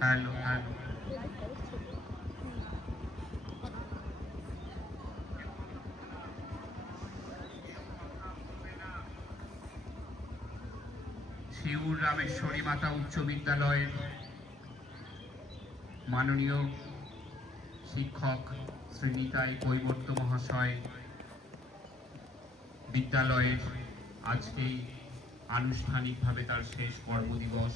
Hello hello sure Rameshwari মাতা উচ্চ বিদ্যালয়ের মাননীয় শিক্ষক শ্রী নিতাই কৈবর্ত মহাশয় বিদ্যালয়ের আজকেই আনুষ্ঠানিকভাবে তার শেষ কর্মদিবস।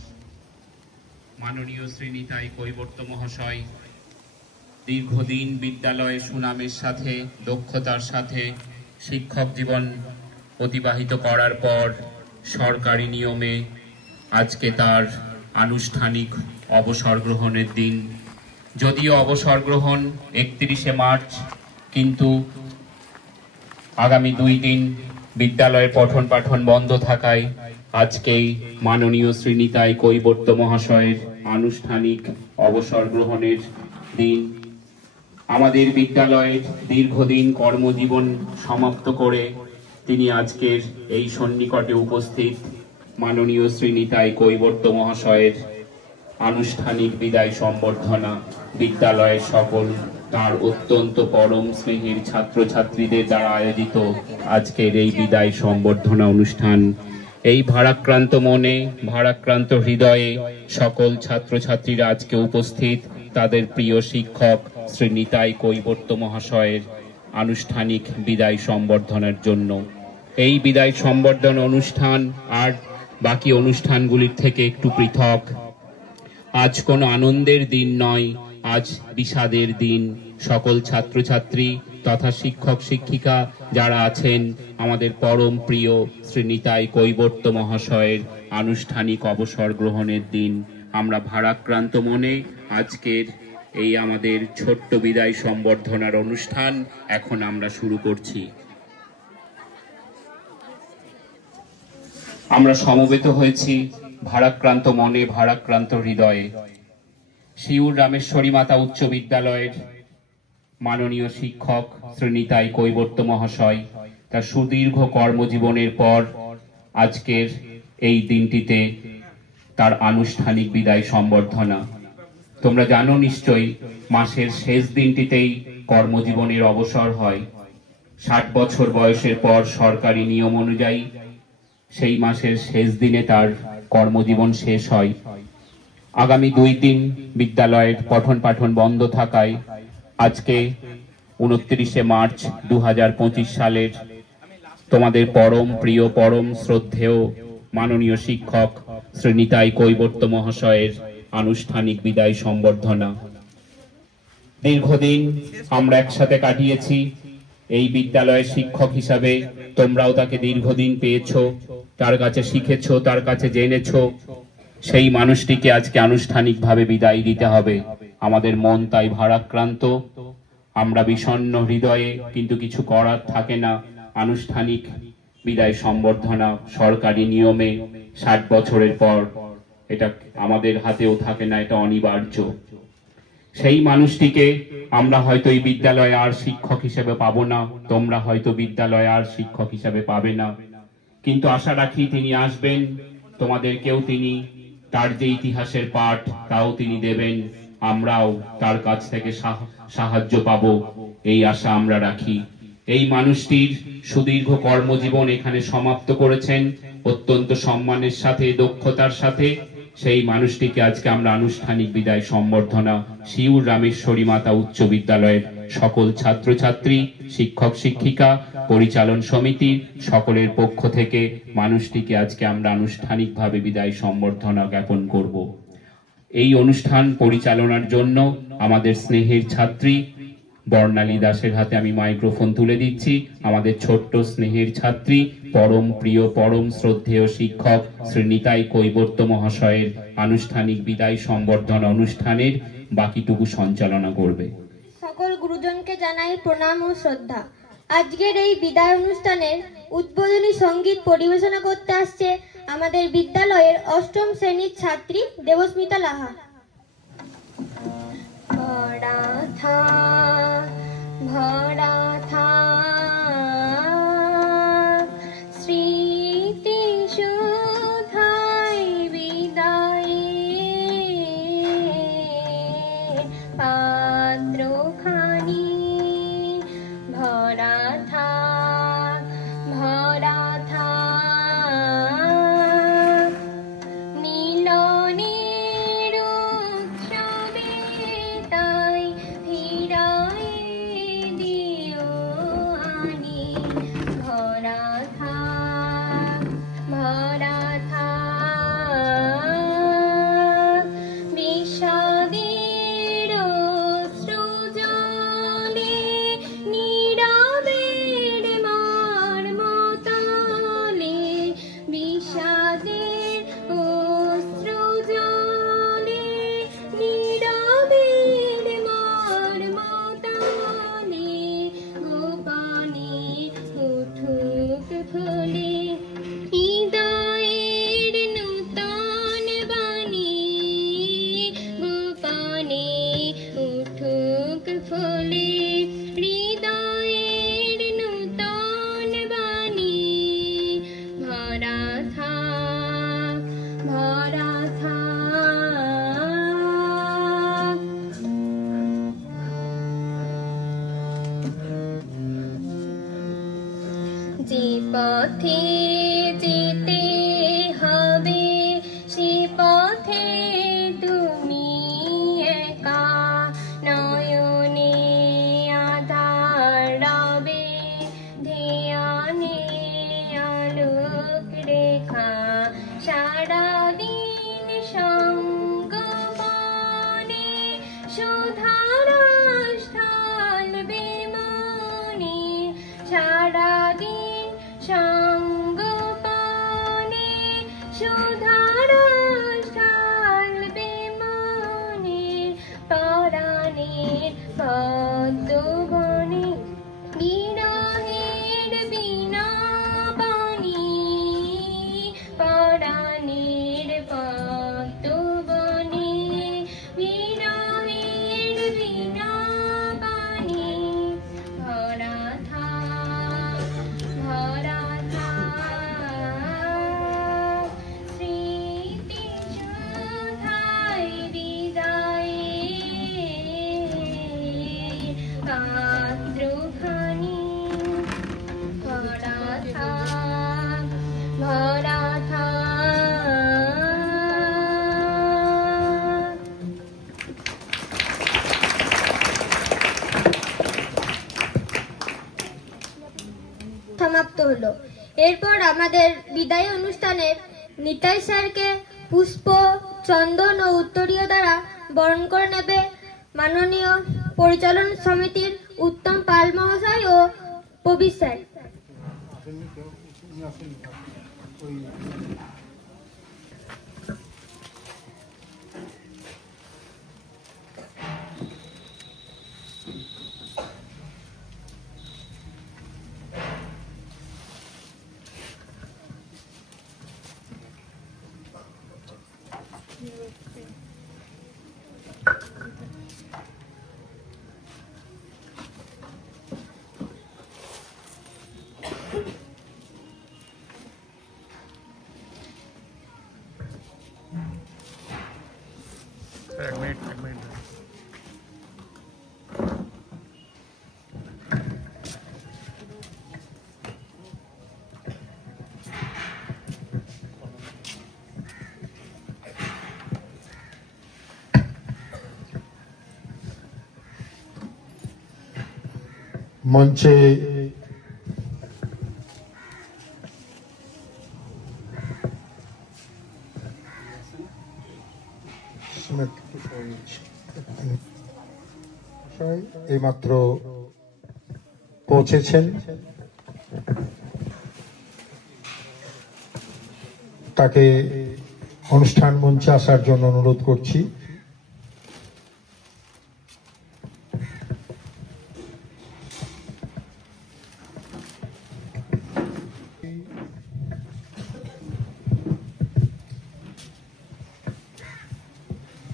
মাননীয় শ্রী নিতাই কৈবর্ত মহাশয় দীর্ঘদিন বিদ্যালয়ে সুনামের সাথে দক্ষতার সাথে শিক্ষক জীবন অতিবাহিত করার পর সরকারি নিয়মে আজকে তার আনুষ্ঠানিক অবসর গ্রহণের দিন। যদিও অবসর গ্রহণ 31শে মার্চ, কিন্তু আগামী 2 দিন বিদ্যালয়ের পঠন পাঠন বন্ধ থাকায় আজকেই মাননীয় শ্রী নিতাই কৈবর্ত মহাশয়ের আনুষ্ঠানিক অবসর গ্রহণের দিন। আমাদের বিদ্যালয়ের দীর্ঘদিন কর্মজীবন সমাপ্ত করে তিনি আজকের এই সন্নিকটে উপস্থিত মাননীয় শ্রী নিতাই কৈবর্ত মহাশয়ের আনুষ্ঠানিক বিদায় সম্বর্ধনা বিদ্যালয়ের সকল তার অত্যন্ত পরম স্নেহের ছাত্রছাত্রীদের দ্বারা আয়োজিত আজকের এই বিদায় সম্বর্ধনা অনুষ্ঠান। এই ভারাক্রান্ত মনে, ভারাক্রান্ত হৃদয়ে সকল ছাত্রছাত্রীরা আজকে উপস্থিত তাদের প্রিয় শিক্ষক শ্রী নিতাই কৈবর্ত মহাশয়ের আনুষ্ঠানিক বিদায় সম্বর্ধনার জন্য। এই বিদায় সম্বর্ধনা অনুষ্ঠান আর বাকি অনুষ্ঠানগুলির থেকে একটু পৃথক। আজ কোনো আনন্দের দিন নয়, আজ বিষাদের দিন। সকল ছাত্রছাত্রী তথা শিক্ষক শিক্ষিকা যারা আছেন, আমাদের পরম প্রিয় শ্রী নিতাই কৈবর্ত মহাশয়ের আনুষ্ঠানিক অবসর গ্রহণের দিন। আমরা ভারাক্রান্ত মনে আজকের এই আমাদের ছোট্ট বিদায় সম্বর্ধনার অনুষ্ঠান এখন আমরা শুরু করছি। আমরা সমবেত হয়েছি ভারাক্রান্ত মনে, ভারাক্রান্ত হৃদয়ে। শিউর রামেশ্বরী মাতা উচ্চ বিদ্যালয়ের মাননীয় শিক্ষক শ্রী নিতাই কৈবর্ত মহাশয় তার সুদীর্ঘ কর্মজীবনের পর আজকের এই দিনটিতে তার আনুষ্ঠানিক বিদায় সম্বর্ধনা। তোমরা জানো নিশ্চয়ই, মাসের শেষ দিনটিতেই কর্মজীবনের অবসর হয়। 60 বছর বয়সের পর সরকারি নিয়ম অনুযায়ী সেই মাসের শেষ দিনে তার কর্মজীবন শেষ হয়। আগামী 2 দিন বিদ্যালয়ের পঠন পাঠন বন্ধ থাকায় আজকে 29শে মার্চ 2025 সালের তোমাদের পরম প্রিয়, পরম শ্রদ্ধেয় মাননীয় শিক্ষক শ্রী নিতাই কৈবর্ত মহাশয়ের আনুষ্ঠানিক বিদায় সম্বর্ধনা। দীর্ঘদিন আমরা একসাথে কাটিয়েছি এই বিদ্যালয়ের শিক্ষক হিসাবে। তোমরাও তাকে দীর্ঘদিন পেয়েছো, তার কাছে শিখেছো, তার কাছে জেনেছো। সেই মানুষটিকে আজকে আনুষ্ঠানিকভাবে বিদায় দিতে হবে। আমাদের মন তাই ভারাক্রান্ত, আমরা বিষণ্ণ হৃদয়ে, কিন্তু কিছু করার থাকে না। আনুষ্ঠানিক বিদায় সম্বর্ধনা সরকারি নিয়মে 60 বছরের পর এটা আমাদের হাতেও থাকে না, এটা অনিবার্য। সেই মানুষটিকে আমরা হয়তো এই বিদ্যালয়ে আর শিক্ষক হিসেবে পাবো না, তোমরা হয়তো বিদ্যালয়ে আর শিক্ষক হিসেবে পাবে না, কিন্তু আশা রাখি তিনি আসবেন, তোমাদেরকেও তিনি তার যে ইতিহাসের পাঠ তাও তিনি দেবেন। আমরাও তার কাছ থেকে সাহায্য পাবো, এই আশা আমরা রাখি। এই মানুষটির সুদীর্ঘ কর্মজীবন এখানে সমাপ্ত করেছেন অত্যন্ত সম্মানের সাথে, দক্ষতার সাথে। সেই মানুষটিকে আজকে আমরা আনুষ্ঠানিক বিদায় সম্বর্ধনা শিউর রামেশ্বরী মাতা উচ্চ বিদ্যালয়ের সকল ছাত্রছাত্রী, শিক্ষক শিক্ষিকা, পরিচালন সমিতির সকলের পক্ষ থেকে মানুষটিকে আজকে আমরা আনুষ্ঠানিকভাবে বিদায় সম্বর্ধনা জ্ঞাপন করব। এই অনুষ্ঠান পরিচালনার জন্য আমাদের স্নেহের ছাত্রী বর্ণালী দাসের হাতে আমি মাইক্রোফোন তুলে দিচ্ছি। আমাদের ছোট্ট স্নেহের ছাত্রী, পরম প্রিয়, পরম শ্রদ্ধেয় শিক্ষক শ্রী নিতাই কৈবর্ত মহাশয়ের আনুষ্ঠানিক বিদায় সম্বর্ধনা অনুষ্ঠানের বাকিটুকু সঞ্চালনা করবে। সকল গুরুজনকে জানাই প্রণাম ও শ্রদ্ধা। আজকের এই বিদায় অনুষ্ঠানের উদ্বোধনী সঙ্গীত পরিবেশনা করতে আসছে আমাদের বিদ্যালয়ের 8ম শ্রেণীর ছাত্রী দেবস্মিতা লাহা। ভরা থাক স্মৃতি সুধায় বিদায়ে ভরা থাক যে পথে যেতে হবে সে পথে তুমি একা নয়নে আধার রবে ধ্যানে আলোক রেখা সারাদিন সঙ্গপানে সুধারস ঢালবে মনে সারাদিন সঙ্গপানে সুধারস ঢালবে মনে পরাণের পদ্মবনে বিরহের বিনা পানি পরাণের পদ্মবনে বিরহের বিনা পানি ভরা থাক ভরা থাক স্মৃতি সুধায় হৃদয়ে কাদ্রখানি ভরা থাক ভরা থাক সমাপ্ত হলো। এরপর আমাদের বিদায় অনুষ্ঠানের নিতাই স্যারকে পুষ্প চন্দন ও উত্তরীয় দ্বারা বরণ করে নেবে মাননীয় পরিচালন সমিতির উত্তম পাল মহাশয় ও প্রবীর স্যার। এক মিনিট মঞ্চে এইমাত্র পৌঁছেছেন, তাকে অনুষ্ঠান মঞ্চে আসার জন্য অনুরোধ করছি।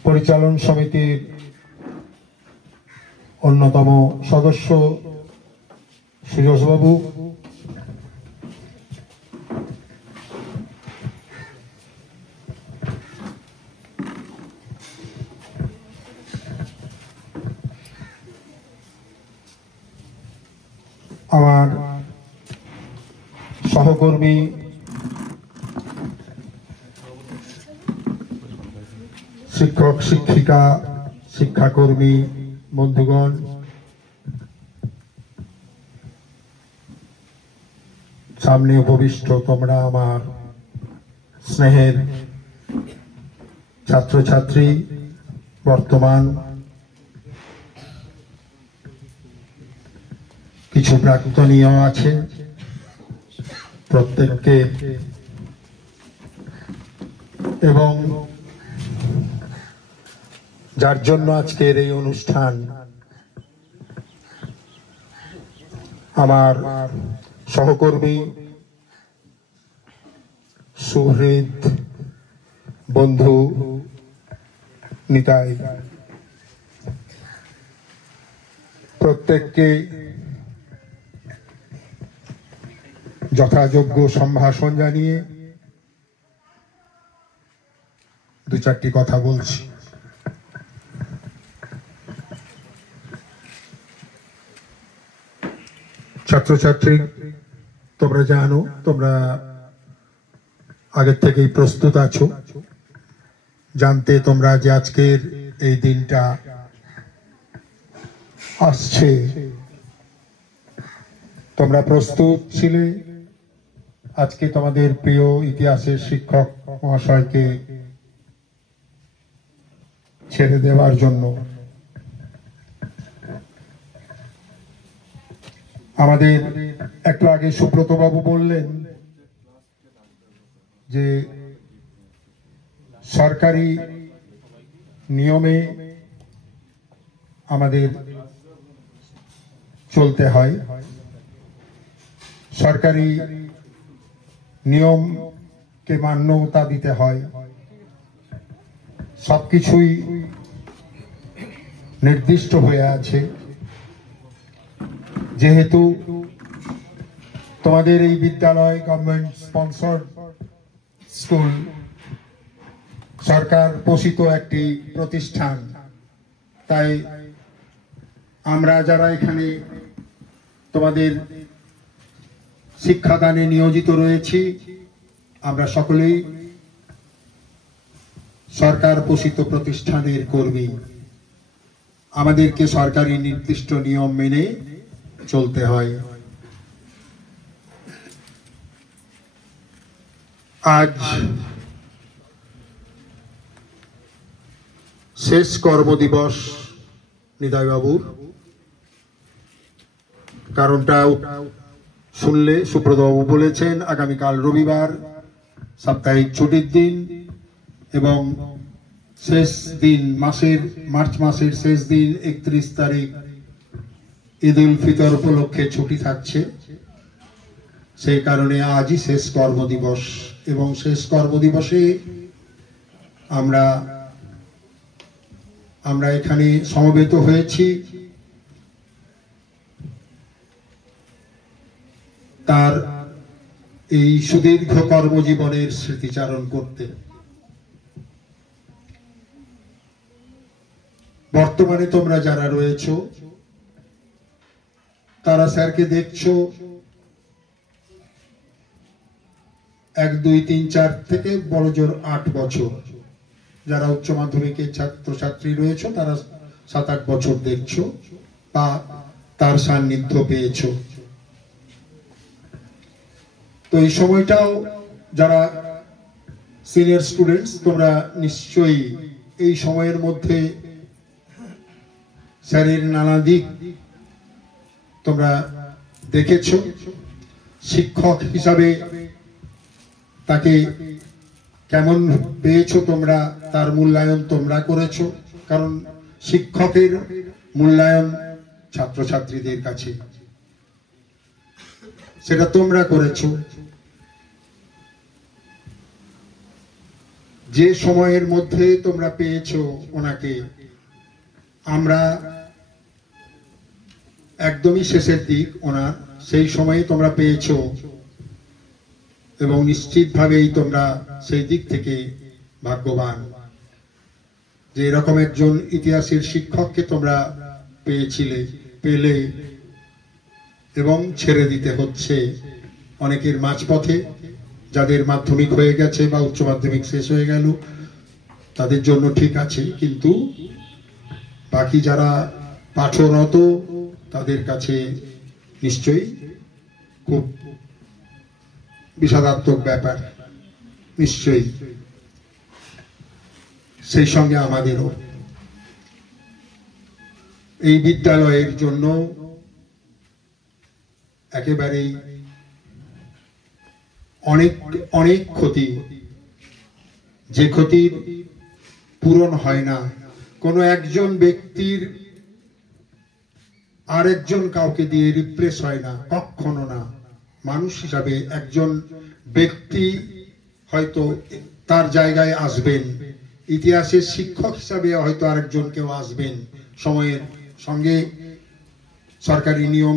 পরিচালন সমিতির অন্যতম সদস্য সুরেশবাবু, আমার সহকর্মী শিক্ষক শিক্ষিকা শিক্ষাকর্মী বন্ধুগণ, সামনে উপবিষ্ট তোমরা আমার স্নেহের ছাত্রছাত্রী, বর্তমান কিছু প্রাক্তনীয় আছে, প্রত্যেককে এবং যার জন্য আজকের এই অনুষ্ঠান, আমার সহকর্মী সুহৃদ বন্ধু নিতাই, প্রত্যেককে যথাযোগ্য সম্ভাষণ জানিয়ে দু চারটি কথা বলছি। ছাত্রছাত্রী তোমরা জানো, তোমরা আগের থেকেই প্রস্তুত আছো জানতে তোমরা যে আজকের এই দিনটা আসছে। তোমরা প্রস্তুত ছিলে আজকে তোমাদের প্রিয় ইতিহাসের শিক্ষক মহাশয়কে ছেড়ে দেওয়ার জন্য। আমাদের একটু আগে সুব্রত বাবু বললেন যে সরকারি নিয়মে আমাদের চলতে হয়, সরকারি নিয়মকে মান্যতা দিতে হয়, সবকিছুই নির্দিষ্ট হয়ে আছে। যেহেতু তোমাদের এই বিদ্যালয় গভর্নমেন্ট স্পন্সর্ড স্কুল, সরকার পোষিত একটি প্রতিষ্ঠান, তাই আমরা যারা এখানে তোমাদের শিক্ষাদানে নিয়োজিত রয়েছি আমরা সকলেই সরকার পোষিত প্রতিষ্ঠানের কর্মী। আমাদেরকে সরকারি নির্দিষ্ট নিয়ম মেনে চলতে হয়। আজ শেষ কর্মদিবস নিতাইবাবুর, কারণটা শুনলে সুব্রতবাবু বলেছেন আগামীকাল রবিবার সাপ্তাহিক ছুটির দিন এবং শেষ দিন মার্চ মাসের শেষ দিন 31 তারিখ ঈদ উল ফিতর উপলক্ষে ছুটি থাকছে। সেই কারণে আজই শেষ কর্মদিবস এবং শেষ কর্মদিবসে আমরা এখানে সমবেত হয়েছি তার এই সুদীর্ঘ কর্মজীবনের স্মৃতিচারণ করতে। বর্তমানে তোমরা যারা রয়েছো তারা স্যারকে দেখছো 1, 2, 3, 4 থেকে বড় জোর 8 বছর। যারা উচ্চ মাধ্যমিকের ছাত্রছাত্রী রয়েছে তারা 7-8 বছর দেখছো বা তার সান্নিধ্য পেয়েছো। তো এই সময়টাও যারা সিনিয়র স্টুডেন্টস তোমরা নিশ্চয়ই এই সময়ের মধ্যে স্যারের নানা দিক তোমরা দেখেছো। শিক্ষক হিসাবে তাকে কেমন পেয়েছো তোমরা, তার মূল্যায়ন তোমরা করেছো, কারণ শিক্ষকের মূল্যায়ন ছাত্রছাত্রীদের কাছে সেটা তোমরা করেছো। যে সময়ের মধ্যে তোমরা পেয়েছো ওনাকে, আমরা একদমই শেষের দিক ওনার, সেই সময়ে তোমরা পেয়েছো এবং নিশ্চিতভাবেই তোমরা সেই দিক থেকে ভাগ্যবান যে এরকম একজন ইতিহাসের শিক্ষককে তোমরা পেলে এবং ছেড়ে দিতে হচ্ছে অনেকের মাঝপথে। যাদের মাধ্যমিক হয়ে গেছে বা উচ্চ মাধ্যমিক শেষ হয়ে গেল তাদের জন্য ঠিক আছে, কিন্তু বাকি যারা পাঠরত তাদের কাছে নিশ্চয়ই খুব বিষাদাত্মক ব্যাপার, নিশ্চয়ই। সেই সঙ্গে আমাদেরও এই বিদ্যালয়ের জন্য একেবারেই অনেক ক্ষতি, যে ক্ষতির পূরণ হয় না। কোনো একজন ব্যক্তির আরেকজন কাউকে দিয়ে রিপ্লেস হয় না, কখনো না। মানুষ হিসাবে একজন ব্যক্তি হয়তো তার জায়গায় আসবেন, ইতিহাসের শিক্ষক হিসাবে হয়তো আরেকজন কেউ আসবেন। সময়ের সঙ্গে সরকারি নিয়ম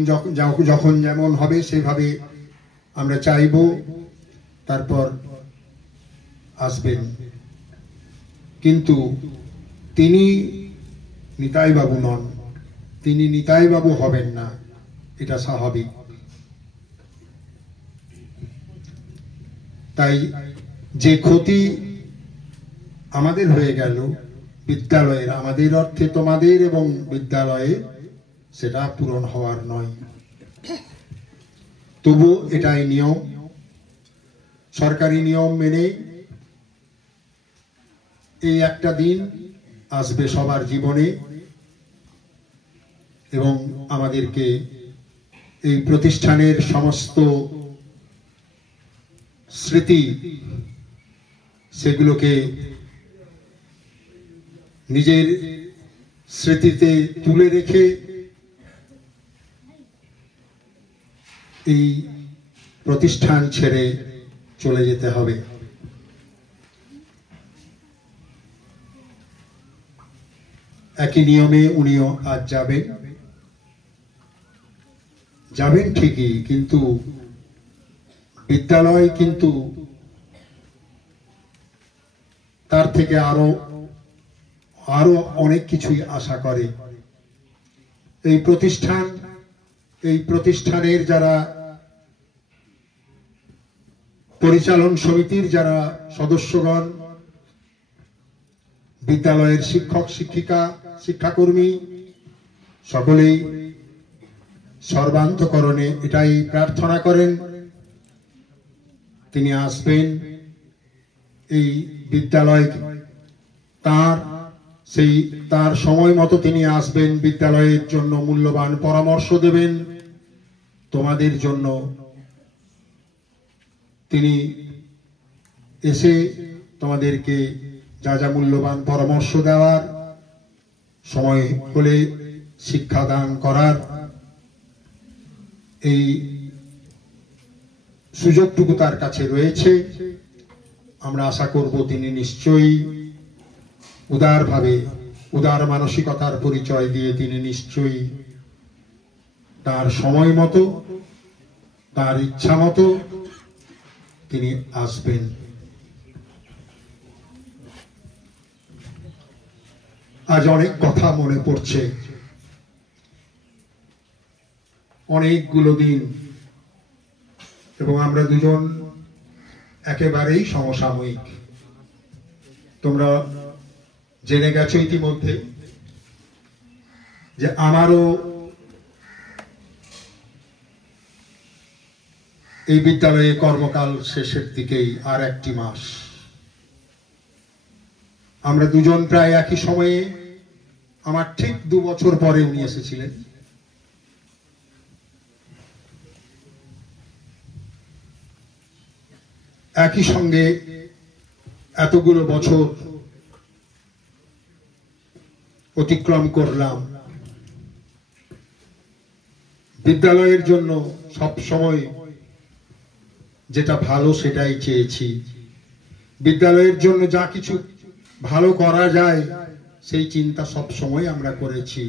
যখন যেমন হবে সেভাবে আমরা চাইব তারপর আসবেন। কিন্তু তিনি নিতাই বাবু নন, তিনি নিতাই বাবু হবেন না, এটা স্বাভাবিক। তাই যে ক্ষতি আমাদের হয়ে গেল বিদ্যালয়ের, আমাদের অর্থে তোমাদের এবং বিদ্যালয়ে, সেটা পূরণ হওয়ার নয়। তবু এটাই নিয়ম, সরকারি নিয়ম মেনে এই একটা দিন আসবে সবার জীবনে, এবং আমাদেরকে এই প্রতিষ্ঠানের সমস্ত স্মৃতি সেগুলোকে নিজের স্মৃতিতে তুলে রেখে এই প্রতিষ্ঠান ছেড়ে চলে যেতে হবে। একই নিয়মে উনিও আজ যাবেন ঠিকই, কিন্তু বিদ্যালয় কিন্তু তার থেকে আরো অনেক কিছুই আশা করে। এই প্রতিষ্ঠানের যারা পরিচালন সমিতির যারা সদস্যগণ, বিদ্যালয়ের শিক্ষক শিক্ষিকা শিক্ষাকর্মী সকলেই সর্বান্তকরণে এটাই প্রার্থনা করেন তিনি আসবেন, এই বিদ্যালয় তার সময় মতো তিনি আসবেন, বিদ্যালয়ের জন্য মূল্যবান পরামর্শ দেবেন। তোমাদের জন্য তিনি এসে তোমাদেরকে যা যা মূল্যবান পরামর্শ দেওয়ার, সময় হলে শিক্ষাদান করার, এই সুযোগটুকু তার কাছে রয়েছে। আমরা আশা করব তিনি নিশ্চয়ই উদার মানসিকতার পরিচয় দিয়ে তিনি নিশ্চয়ই তার সময় মতো, তার ইচ্ছা মতো তিনি আসবেন। আজ অনেক কথা মনে পড়ছে, অনেকগুলো দিন, এবং আমরা দুজন একেবারেই সমসাময়িক। তোমরা জেনে গেছো ইতিমধ্যে যে আমারও এই বিদ্যালয়ে কর্মকাল শেষের দিকেই আর একটি মাস। আমরা দুজন প্রায় একই সময়ে, আমার ঠিক 2 বছর পরে উনি এসেছিলেন। একই সঙ্গে এতগুলো বছর অতিক্রম করলাম। বিদ্যালয়ের জন্য সব সময় যেটা ভালো সেটাই চেয়েছি। বিদ্যালয়ের জন্য যা কিছু ভালো করা যায় সেই চিন্তা সব সময় আমরা করেছি।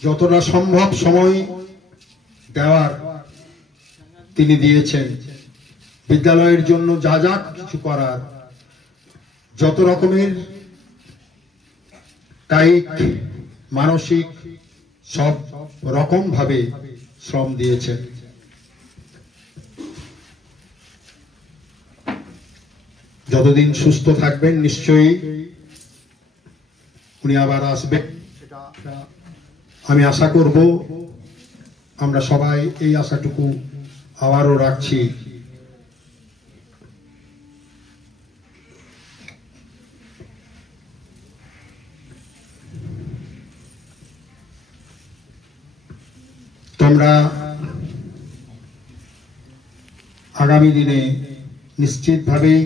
যতটা সম্ভব সময় দেওয়ার তিনি দিয়েছেন। বিদ্যালয়ের জন্য যা যা কিছু করার, যত রকমের কায়িক মানসিক সব রকম ভাবে শ্রম দিয়েছেন। যতদিন সুস্থ থাকবেন নিশ্চয়ই উনি আবার আসবেন, আমি আশা করব। আমরা সবাই এই আশাটুকু আবারও রাখছি। তোমরা আগামী দিনে নিশ্চিতভাবেই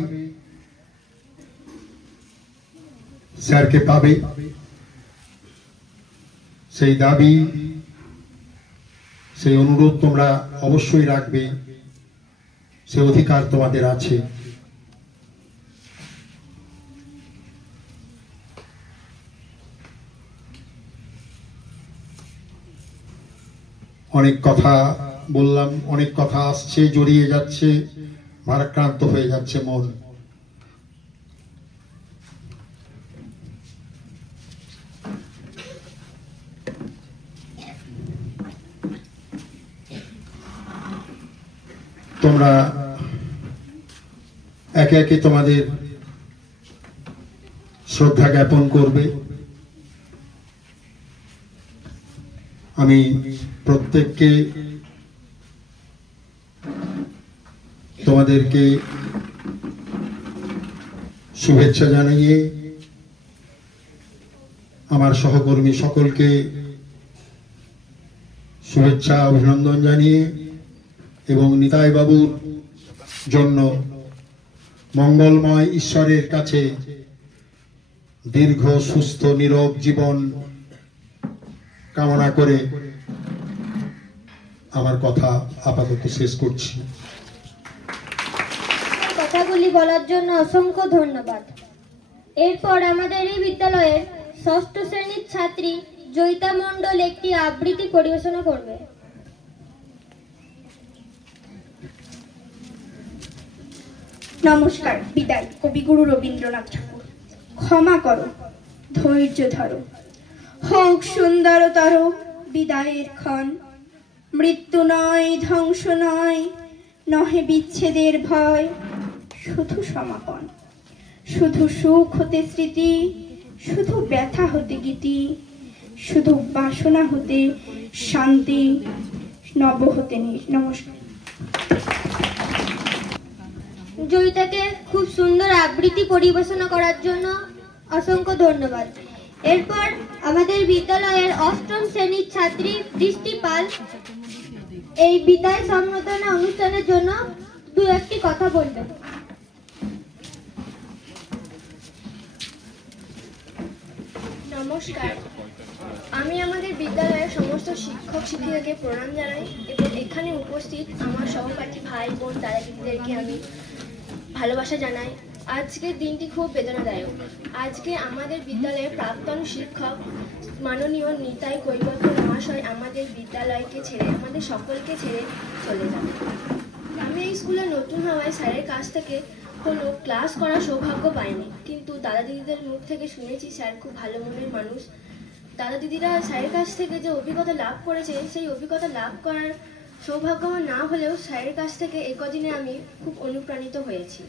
স্যারকে পাবে, সেই দাবি সেই অনুরোধ তোমরা অবশ্যই রাখবে, সে অধিকার তোমাদের আছে। অনেক কথা বললাম, অনেক কথা আসছে, জড়িয়ে যাচ্ছে, ভারাক্রান্ত হয়ে যাচ্ছে মন। তোমরা একে একে তোমাদের শ্রদ্ধা জ্ঞাপন করবে। আমি প্রত্যেককে তোমাদেরকে শুভেচ্ছা জানিয়ে, আমার সহকর্মী সকলকে শুভেচ্ছা অভিনন্দন জানিয়ে এবং নিতাই বাবুর জন্য মঙ্গলময় ঈশ্বরের কাছে দীর্ঘ সুস্থ নীরব জীবন কামনা করে আমার কথা আপাতত শেষ করছি। কথাগুলি বলার জন্য অসংখ্য ধন্যবাদ। এরপর আমাদের এই বিদ্যালয়ের ষষ্ঠ শ্রেণীর ছাত্রী জয়িতা মণ্ডল একটি আবৃত্তি পরিবেশনা করবে। নমস্কার। বিদায়। কবিগুরু রবীন্দ্রনাথ ঠাকুর। ক্ষমা করো, ধৈর্য ধরো, হোক সুন্দরতর বিদায়ের ক্ষণ। মৃত্যু নয়, ধ্বংস নয়, নহে বিচ্ছেদের ভয়, শুধু সমাপন। শুধু সুখ হতে স্মৃতি, শুধু ব্যথা হতে গীতি, শুধু বাসনা হতে শান্তি, নব হতে নমস্কার। জয়িতাকে খুব সুন্দর আবৃত্তি পরিবেশনা করার জন্য অসংখ্য ধন্যবাদ। এরপর আমাদের বিদ্যালয়ের অষ্টম শ্রেণীর ছাত্রী বৃষ্টি পাল এই বিদায় সম্বর্ধনা অনুষ্ঠানের জন্য দু একটি কথা বলবে। নমস্কার। আমি আমাদের বিদ্যালয়ের সমস্ত শিক্ষক শিক্ষিকাকে প্রণাম জানাই এবং এখানে উপস্থিত আমার সহপাঠী ভাই বোন দাদা দিদিদেরকে আমি ভালোবাসা জানাই। আজকের দিনটি খুব বেদনাদায়ক। আজকে আমাদের বিদ্যালয়ের প্রাক্তন শিক্ষক মাননীয় নিতাই কৈবর্ত মহাশয় আমাদের বিদ্যালয়কে ছেড়ে, আমাদের সকলকে ছেড়ে চলে যান। আমি এই স্কুলে নতুন হওয়ায় স্যারের কাছ থেকে কোনো ক্লাস করার সৌভাগ্য পাইনি, কিন্তু দাদা দিদিদের মুখ থেকে শুনেছি স্যার খুব ভালো মনের মানুষ। দাদা দিদিরা স্যারের কাছ থেকে যে অভিজ্ঞতা লাভ করেছে, সেই অভিজ্ঞতা লাভ করার সৌভাগ্য আমার না হলেও স্যারের কাছ থেকে এই কদিনে আমি খুব অনুপ্রাণিত হয়েছি।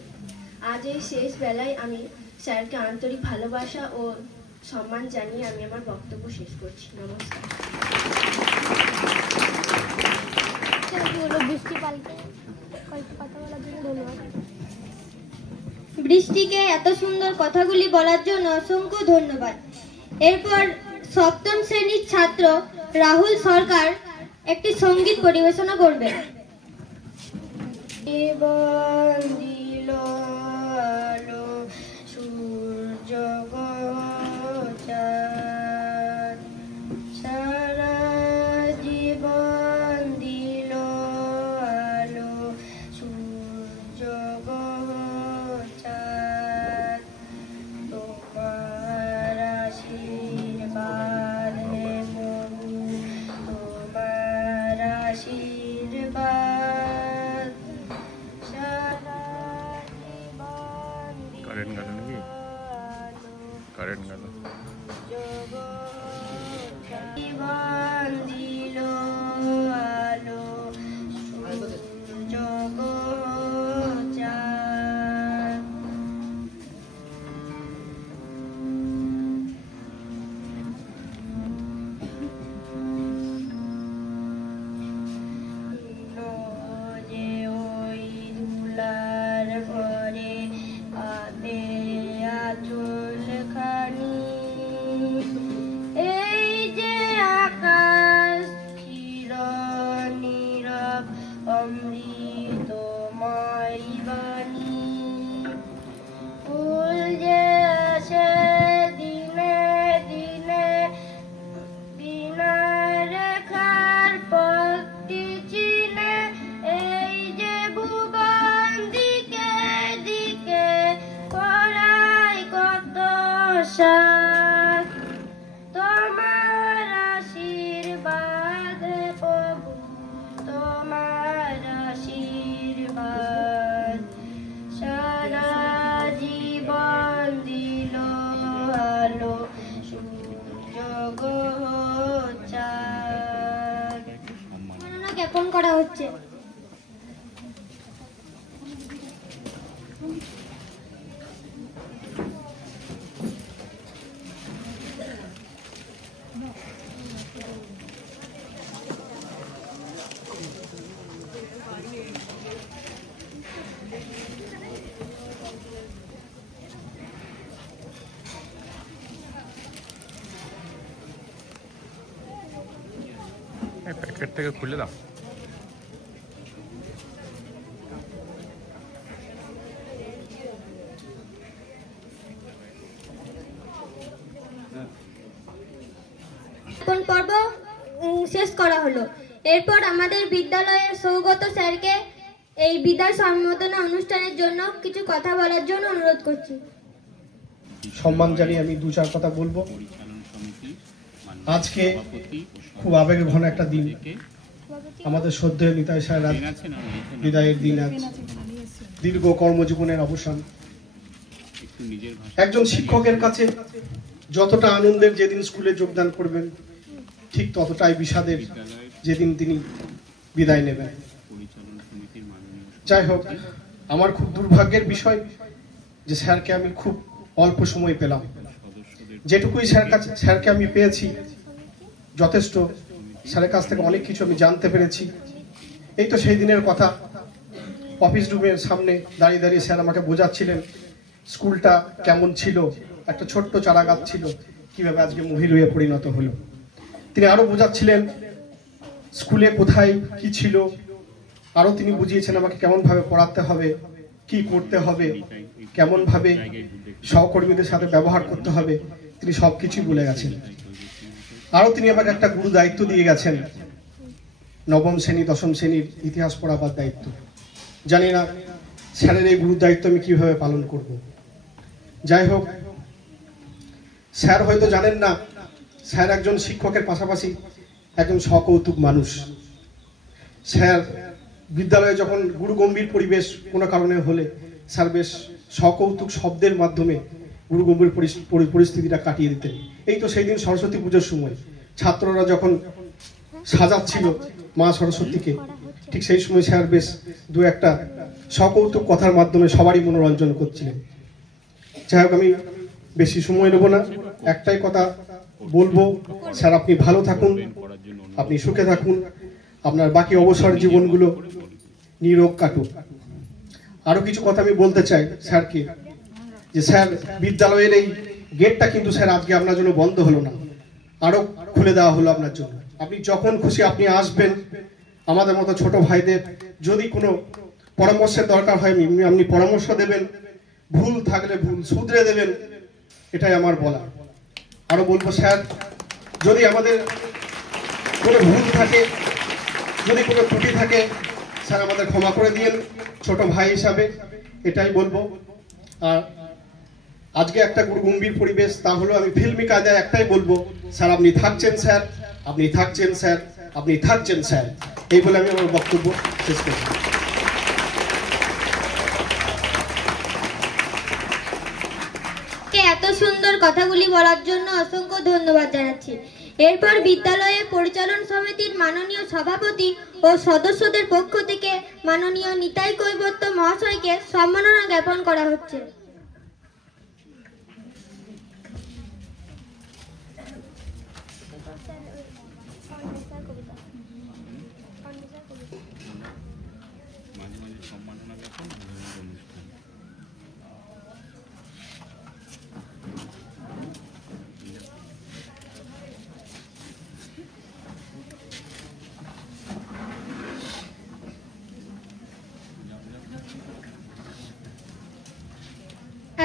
আজ এই শেষ বেলায় আমি স্যারকে আন্তরিক ভালোবাসা ও সম্মান জানিয়ে আমি আমার বক্তব্য শেষ করছি। নমস্কার। বৃষ্টিকে এত সুন্দর কথাগুলি বলার জন্য অসংখ্য ধন্যবাদ। এরপর সপ্তম শ্রেণীর ছাত্র রাহুল সরকার একটি সঙ্গীত পরিবেশনা করবে। জীবন দিল আলো, সূর্য চাঁদ, সারা জীবন দিল আলো, সূর্য চাঁদ, তোমার আশীর্বাদ হে প্রভু, তোমার আশীর্বাদ, সারা জীবন কারেন্ট গেল নাকি? কারেন্ট গেল। জীবন দিল আলো, সূর্য চাঁদ, যে ওই ধুলার ঘরে আদে আচল খানি, এই যে আকাশ চির নীরব অমৃতময় বাণী, ফুল যে আসে দিনে দিনে বিনা রেখার পথটি চিনে, এই যে ভুবন দিকে দিকে পড়ায় কত সাথ, তোমার আশীর্বাদ প্রভু, তোমার আশীর্বাদ। প্যাকেট থেকে খুলে দাও। পর্ব শেষ করা হলো। এরপর আমাদের বিদ্যালয়ের সৌগত স্যারকে এই বিদায় সম্বর্ধনা অনুষ্ঠানের জন্য কিছু কথা বলার জন্য অনুরোধ করছি। সম্মান জানিয়ে আমি দু চার কথা বলবো। আজকে খুব আবেগঘন একটা দিন, আমাদের শ্রদ্ধেয় নিতাই স্যার বিদায়ের দিন। আজ দীর্ঘ কর্মজীবনের অবসান। একজন শিক্ষকের কাছে যতটা আনন্দের যেদিন স্কুলে যোগদান করবেন, ঠিক ততটাই বিষাদের যেদিন তিনি বিদায় নেবেন। যাই হোক, আমার খুব দুর্ভাগ্যের বিষয় যে স্যারকে আমি খুব অল্প সময় পেলাম। যেটুকুই স্যারকে আমি পেয়েছি যথেষ্ট। স্যারের কাছ থেকে অনেক কিছু আমি জানতে পেরেছি। এই তো সেই দিনের কথা, অফিস রুমের সামনে দাঁড়িয়ে দাঁড়িয়ে স্যার আমাকে বোঝাচ্ছিলেন স্কুলটা কেমন ছিল, একটা ছোট্ট চারা গাছ ছিল, কিভাবে আজকে মহিরুহে পরিণত হলো। তিনি আরো বোঝাচ্ছিলেন স্কুলে কোথায় কি ছিল, আরো তিনি বুঝিয়েছেন আমাকে কেমন ভাবে পড়াতে হবে, কি করতে হবে, কেমন ভাবে সহকর্মীদের সাথে ব্যবহার করতে হবে, তিনি সবকিছুই বলে গেছেন। আরো তিনি আমাকে একটা গুরু দায়িত্ব দিয়ে গেছেন, নবম শ্রেণী দশম শ্রেণীর ইতিহাস পড়াবার দায়িত্ব। জানি না স্যারের এই গুরু দায়িত্ব আমি কিভাবে পালন করব। যাই হোক, স্যার হয়তো জানেন না, স্যার একজন শিক্ষকের পাশাপাশি একজন সকৌতুক মানুষ। স্যার বিদ্যালয়ে যখন গুরু গম্ভীর পরিবেশ কোনো কারণে হলে স্যার বেশ সকৌতুক শব্দের মাধ্যমে গুরু গম্ভীর পরিস্থিতিটা কাটিয়ে দিতেন। এই তো সেই দিন সরস্বতী পুজোর সময় ছাত্ররা যখন সাজাচ্ছিল মা সরস্বতীকে, ঠিক সেই সময় স্যার বেশ দু একটা সকৌতুক কথার মাধ্যমে সবারই মনোরঞ্জন করছিলেন। যাই হোক, আমি বেশি সময় নেব না, একটাই কথা বলবো, স্যার আপনি ভালো থাকুন, আপনি সুখে থাকুন, আপনার বাকি অবসর জীবনগুলো নিরোগ কাটুক। আরো কিছু কথা আমি বলতে চাই স্যারকে, যে স্যার বিদ্যালয়ের এই গেটটা কিন্তু স্যার আজকে আপনার জন্য বন্ধ হলো না, আরো খুলে দেওয়া হলো আপনার জন্য। আপনি যখন খুশি আপনি আসবেন। আমাদের মতো ছোট ভাইদের যদি কোনো পরামর্শের দরকার হয় আপনি পরামর্শ দেবেন, ভুল থাকলে ভুল শুধরে দেবেন, এটাই আমার বলা। আরো বলবো স্যার, যদি আমাদের কোনো ভুল থাকে, যদি কোনো ত্রুটি থাকে, স্যার আমাদের ক্ষমা করে দিয়েন ছোট ভাই হিসাবে, এটাই বলবো। আর আজকে একটা গুরু গম্ভীর পরিবেশ, তাহলে আমি ফিল্মি কায়দায় একটাই বলবো, স্যার আপনি থাকছেন স্যার, আপনি থাকছেন স্যার, আপনি থাকছেন স্যার, এই বলে আমি আমার বক্তব্য শেষ করছি। এত সুন্দর কথাগুলি বলার জন্য অসংখ্য ধন্যবাদ জানাচ্ছি। এরপর বিদ্যালয়ে পরিচালন সমিতির মাননীয় সভাপতি ও সদস্যদের পক্ষ থেকে মাননীয় নিতাই কৈবর্ত মহাশয়কে সম্মাননা জ্ঞাপন করা হচ্ছে।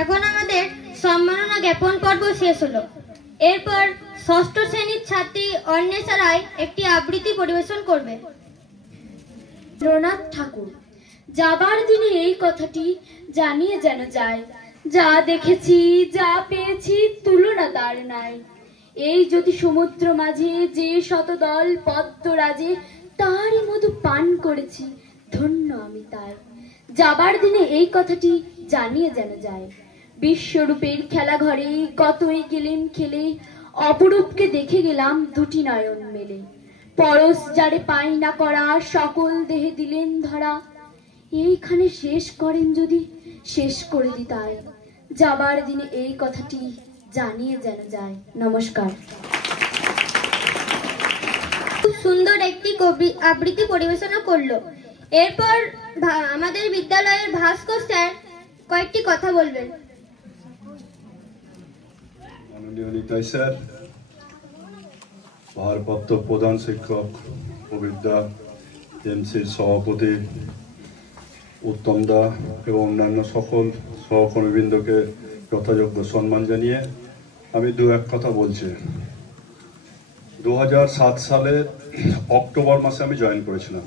এখন আমাদের সম্মাননা জ্ঞাপন পর্ব শেষ হলো। এরপর ষষ্ঠ শ্রেণীর ছাত্রী অন্বেষা রায় একটি আবৃত্তি পরিবেশন করবে। রবীন্দ্রনাথ ঠাকুর। যাবার দিনে এই কথাটি জানিয়ে যেন যায়, যা দেখেছি যা পেয়েছি তুলনা তার নাই। এই যদি সমুদ্র মাঝে যে শতদল পদ্মরাজে, তারই মধু পান করেছি, ধন্য আমি তাই। যাবার দিনে এই কথাটি জানিয়ে যেন যায়, বিশ্বরূপের খেলা ঘরে কতই গেলেম খেলে, অপরূপকে দেখে গেলাম দুটি নয়ন মেলে। পরশ যারে পাই না করা, সকল দেহে দিলেন ধরা। এইখানে শেষ করেন যদি শেষ করে দিতাই। যাবার দিনে এই কথাটি জানিয়ে যেন যায়। নমস্কার। খুব সুন্দর একটি আবৃত্তি পরিবেশনা করলো। এরপর আমাদের বিদ্যালয়ের ভাস্কর স্যার কয়েকটি কথা বলবেন। মাননীয় নিতাই স্যার, ভারপ্রাপ্ত প্রধান শিক্ষক প্রবিদ্যা এমসির সভাপতি উত্তম দা এবং অন্যান্য সকল সহকর্মীবৃন্দকে যথাযোগ্য সম্মান জানিয়ে আমি দু এক কথা বলছি। 2007 সালের অক্টোবর মাসে আমি জয়েন করেছিলাম।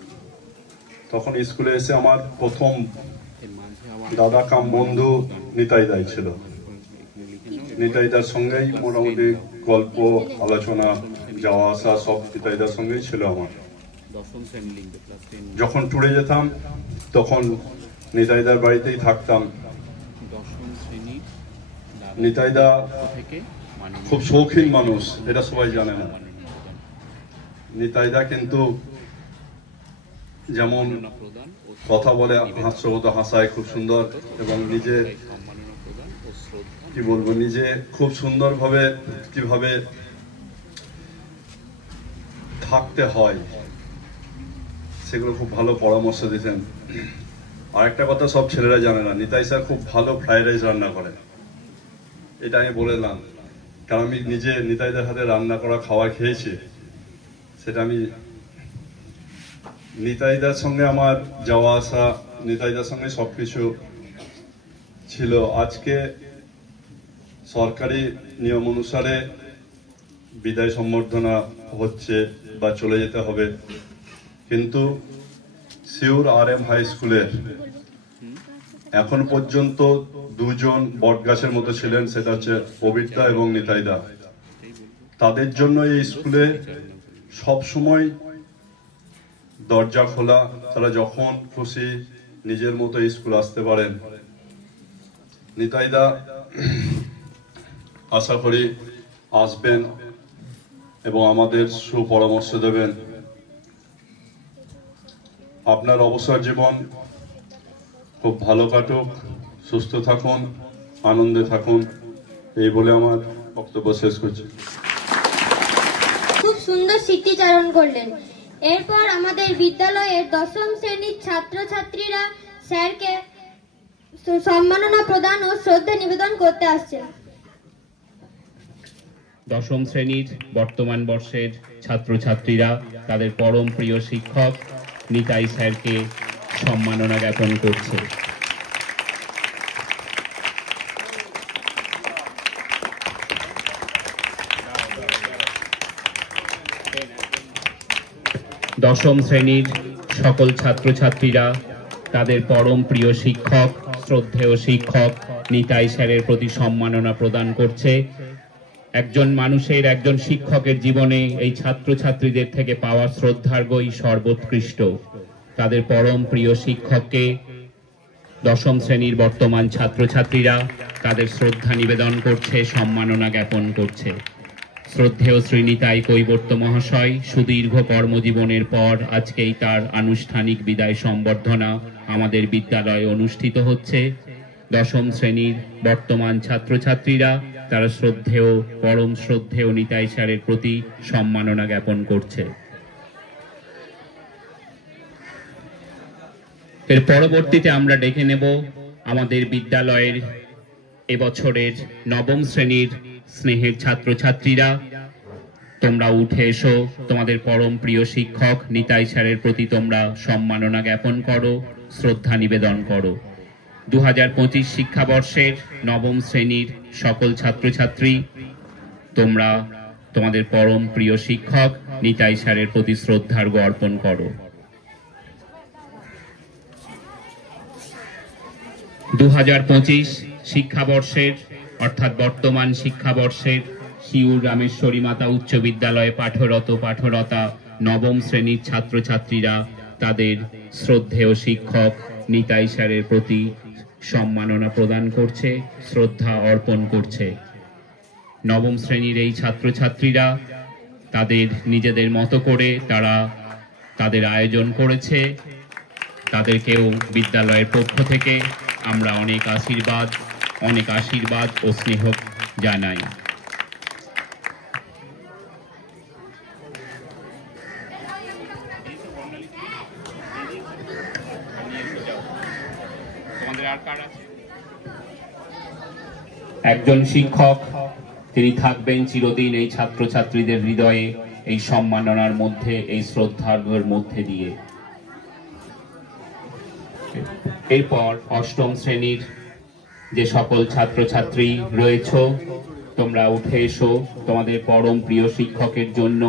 তখন স্কুলে এসে আমার প্রথম দাদা কাম বন্ধু নিতাই দাই ছিল। নিতাইদার সঙ্গেই মোটামুটি গল্প আলোচনা যাওয়া আসা সব নিতাইদার সঙ্গেই ছিল আমার। যখন ট্যুরে যেতাম তখন নিতাইদার বাড়িতেই থাকতাম। নিতাইদা খুব শৌখিন মানুষ, এটা সবাই জানে না। নিতাইদা কিন্তু যেমন কথা বলে হাস্যগত হাসায় খুব সুন্দর, এবং নিজে কি বলবো নিজে খুব সুন্দরভাবে কিভাবে থাকতে হয় সেগুলো খুব ভালো পরামর্শ দিতেন। আরেকটা কথা সব ছেলেরা জানে না, নিতাই স্যার খুব ভালো ফ্রাইড রাইস রান্না করে। এটা আমি বললাম কারণ আমি নিজে নিতাইদার হাতে রান্না করা খাবার খেয়েছি। সেটা আমি নিতাইদার সঙ্গে আমার যাওয়া আসা, নিতাইদার সঙ্গে সবকিছু ছিল। আজকে সরকারি নিয়ম অনুসারে বিদায় সম্বর্ধনা হচ্ছে বা চলে যেতে হবে, কিন্তু সিউর RM হাই স্কুলের এখন পর্যন্ত দুজন বটগাছের মতো ছিলেন, সেটা হচ্ছে পবিত্রা এবং নিতাইদা। তাদের জন্য এই স্কুলে সব সময় দরজা খোলা, তারা যখন খুশি নিজের মতো স্কুল আসতে পারেন। নিতাইদা আশা করি আসবেন এবং আমাদের সুপরামর্শ দেবেন। আপনার অবসর জীবন খুব ভালো কাটুক, সুস্থ থাকুন, আনন্দে থাকুন, এই বলে আমার বক্তব্য শেষ করছি। খুব সুন্দর স্মৃতিচারণ করলেন। এরপর আমাদের বিদ্যালয়ের 10ম শ্রেণীর ছাত্রছাত্রীরা স্যারকে সম্মাননা প্রদান ও শ্রদ্ধা নিবেদন করতে আসছেন। 10ম শ্রেণীর বর্তমান বর্ষের ছাত্রছাত্রীরা তাদের পরম প্রিয় শিক্ষক নিতাই স্যারকে সম্মাননা জ্ঞাপন করছে। দশম শ্রেণীর সকল ছাত্রছাত্রীরা তাদের পরম প্রিয় শিক্ষক, শ্রদ্ধেয় শিক্ষক নিতাই স্যারের প্রতি সম্মাননা প্রদান করছে। একজন মানুষের, একজন শিক্ষকের জীবনে এই ছাত্রছাত্রীদের থেকে পাওয়া শ্রদ্ধার্ঘই সর্বোৎকৃষ্ট। তাদের পরম প্রিয় শিক্ষককে 10ম শ্রেণীর বর্তমান ছাত্রছাত্রীরা তাদের শ্রদ্ধা নিবেদন করছে, সম্মাননা জ্ঞাপন করছে। শ্রদ্ধেয় শ্রী নিতাই কৈবর্ত মহাশয় সুদীর্ঘ কর্মজীবনের পর আজকেই তার আনুষ্ঠানিক বিদায় সম্বর্ধনা আমাদের বিদ্যালয়ে অনুষ্ঠিত হচ্ছে। 10ম শ্রেণীর বর্তমান ছাত্রছাত্রীরা তারা শ্রদ্ধেয়, পরম শ্রদ্ধেয় নিতাই স্যারের প্রতি সম্মাননা জ্ঞাপন করছে। এর পরবর্তীতে আমরা ডেকে নেব আমাদের বিদ্যালয়ের এবছরের 9ম শ্রেণীর স্নেহের ছাত্রছাত্রীরা। তোমরা উঠে এসো, তোমাদের পরম প্রিয় শিক্ষক নিতাই স্যারের প্রতি তোমরা সম্মাননা জ্ঞাপন করো, শ্রদ্ধা নিবেদন করো। 2025 শিক্ষাবর্ষের 9ম শ্রেণীর সকল ছাত্রছাত্রী তোমরা তোমাদের পরম প্রিয় শিক্ষক নিতাই স্যারের প্রতি শ্রদ্ধার্ঘ্য অর্পণ করো। 2025 শিক্ষাবর্ষের অর্থাৎ বর্তমান শিক্ষাবর্ষের শিউর রামেশ্বরী মাতা উচ্চ বিদ্যালয়ে পাঠরতা 9ম শ্রেণীর ছাত্রছাত্রীরা তাদের শ্রদ্ধেয় শিক্ষক নিতাই স্যারের প্রতি সম্মাননা প্রদান করছে, শ্রদ্ধা অর্পণ করছে। 9ম শ্রেণীর এই ছাত্রছাত্রীরা তাদের নিজেদের মতো করে তারা তাদের আয়োজন করেছে। তাদেরকেও বিদ্যালয়ের পক্ষ থেকে আমরা অনেক আশীর্বাদ ও স্নেহ জানাই। একজন শিক্ষক তিনি থাকবেন চিরদিন এই ছাত্রছাত্রীদের হৃদয়ে, এই সম্মাননার মধ্যে, এই শ্রদ্ধার্ঘ্যের মধ্যে দিয়ে। এরপর অষ্টম শ্রেণীর যে সকল ছাত্রছাত্রী রয়েছ, তোমরা উঠে এসো। তোমাদের পরম প্রিয় শিক্ষকের জন্য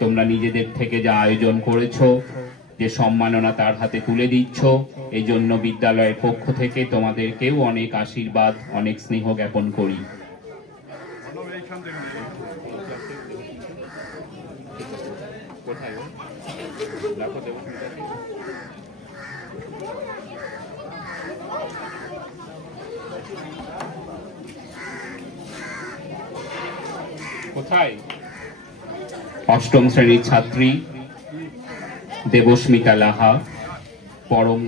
তোমরা নিজেদের থেকে যা আয়োজন করেছো, যে সম্মাননা তার হাতে তুলে দিচ্ছ, এই জন্য বিদ্যালয়ের পক্ষ থেকে তোমাদেরকেও অনেক আশীর্বাদ, অনেক স্নেহ জ্ঞাপন করি। কোথায়? অষ্টম শ্রেণীর ছাত্রী দেবস্মিতা লাহা পরম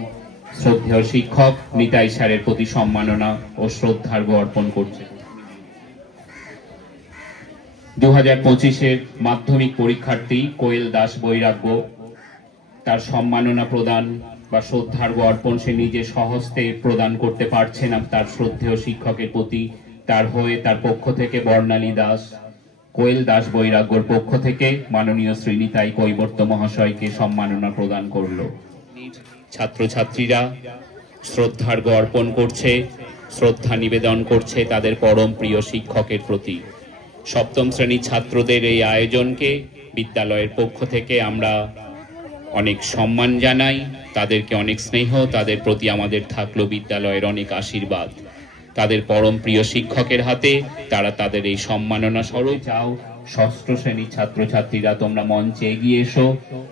শ্রদ্ধেয় শিক্ষক নিতাই স্যারের প্রতি সম্মাননা ও শ্রদ্ধার্ঘ্য অর্পণ করছে। 2025-এর মাধ্যমিক পরীক্ষার্থী কোয়েল দাস বৈরাগ্য, তার সম্মাননা প্রদান বা শ্রদ্ধার্ঘ্য অর্পণ সে নিজে স্বহস্তে প্রদান করতে পারছে না তার শ্রদ্ধেয় শিক্ষকের প্রতি। তার হয়ে, তার পক্ষ থেকে বর্ণালী দাস, কোয়েল দাস বৈরাগ্যর পক্ষ থেকে মাননীয় শ্রী নিতাই কৈবর্ত মহাশয়কে সম্মাননা প্রদান করলো। ছাত্রছাত্রীরা শ্রদ্ধার্ঘ্য অর্পণ করছে, শ্রদ্ধা নিবেদন করছে তাদের পরম প্রিয় শিক্ষকের প্রতি। সপ্তম শ্রেণীর ছাত্রদের এই আয়োজনকে বিদ্যালয়ের পক্ষ থেকে আমরা অনেক সম্মান জানাই, তাদেরকে অনেক স্নেহ, তাদের প্রতি আমাদের থাকলো বিদ্যালয়ের অনেক আশীর্বাদ। তাদের পরম প্রিয় শিক্ষকের হাতে তারা তাদের এই সম্মাননা স্বরূপ যাও। ষষ্ঠ শ্রেণীর ছাত্রছাত্রীরা তোমরা মঞ্চে এগিয়ে এসো।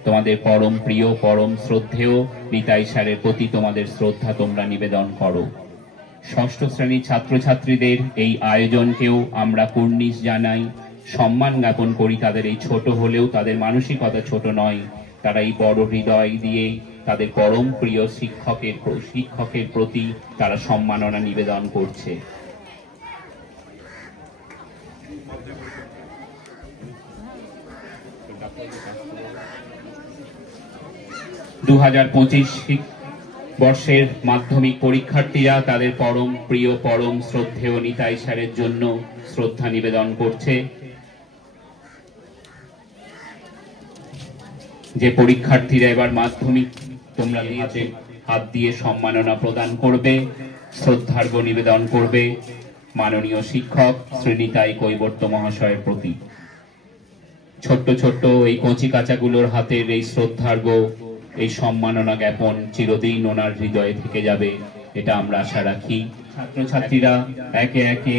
তোমাদের পরম প্রিয়, পরম শ্রদ্ধেয় নিতাই স্যারের প্রতি তোমাদের শ্রদ্ধা তোমরা নিবেদন করো। ষষ্ঠ শ্রেণীর ছাত্রছাত্রীদের এই আয়োজনকেও আমরা কুর্নিশ জানাই, সম্মান জ্ঞাপন করি। তাদের এই ছোট হলেও তাদের মানসিকতা ছোট নয়, তারা এই বড় হৃদয় দিয়ে তাদের পরম প্রিয় শিক্ষকের প্রতি তারা সম্মাননা নিবেদন করছে। বর্ষের মাধ্যমিক পরীক্ষার্থীরা তাদের পরম প্রিয়, পরম শ্রদ্ধেয় নিতাই স্যারের জন্য শ্রদ্ধা নিবেদন করছে। যে পরীক্ষার্থীরা এবার মাধ্যমিক তোমরা হাত দিয়ে সম্মাননা প্রদান করবে, শ্রদ্ধার্ঘ্য নিবেদন করবে মাননীয় শিক্ষক শ্রী নিতাই কৈবর্ত মহাশয়ের প্রতি। ছোট্ট ছোট্ট এই কচি কাচাগুলোর হাতের এই শ্রদ্ধার্ঘ্য, এই সম্মাননা জ্ঞাপন চিরদিন ওনার হৃদয়ে থেকে যাবে, এটা আমরা আশা রাখি। ছাত্রছাত্রীরা একে একে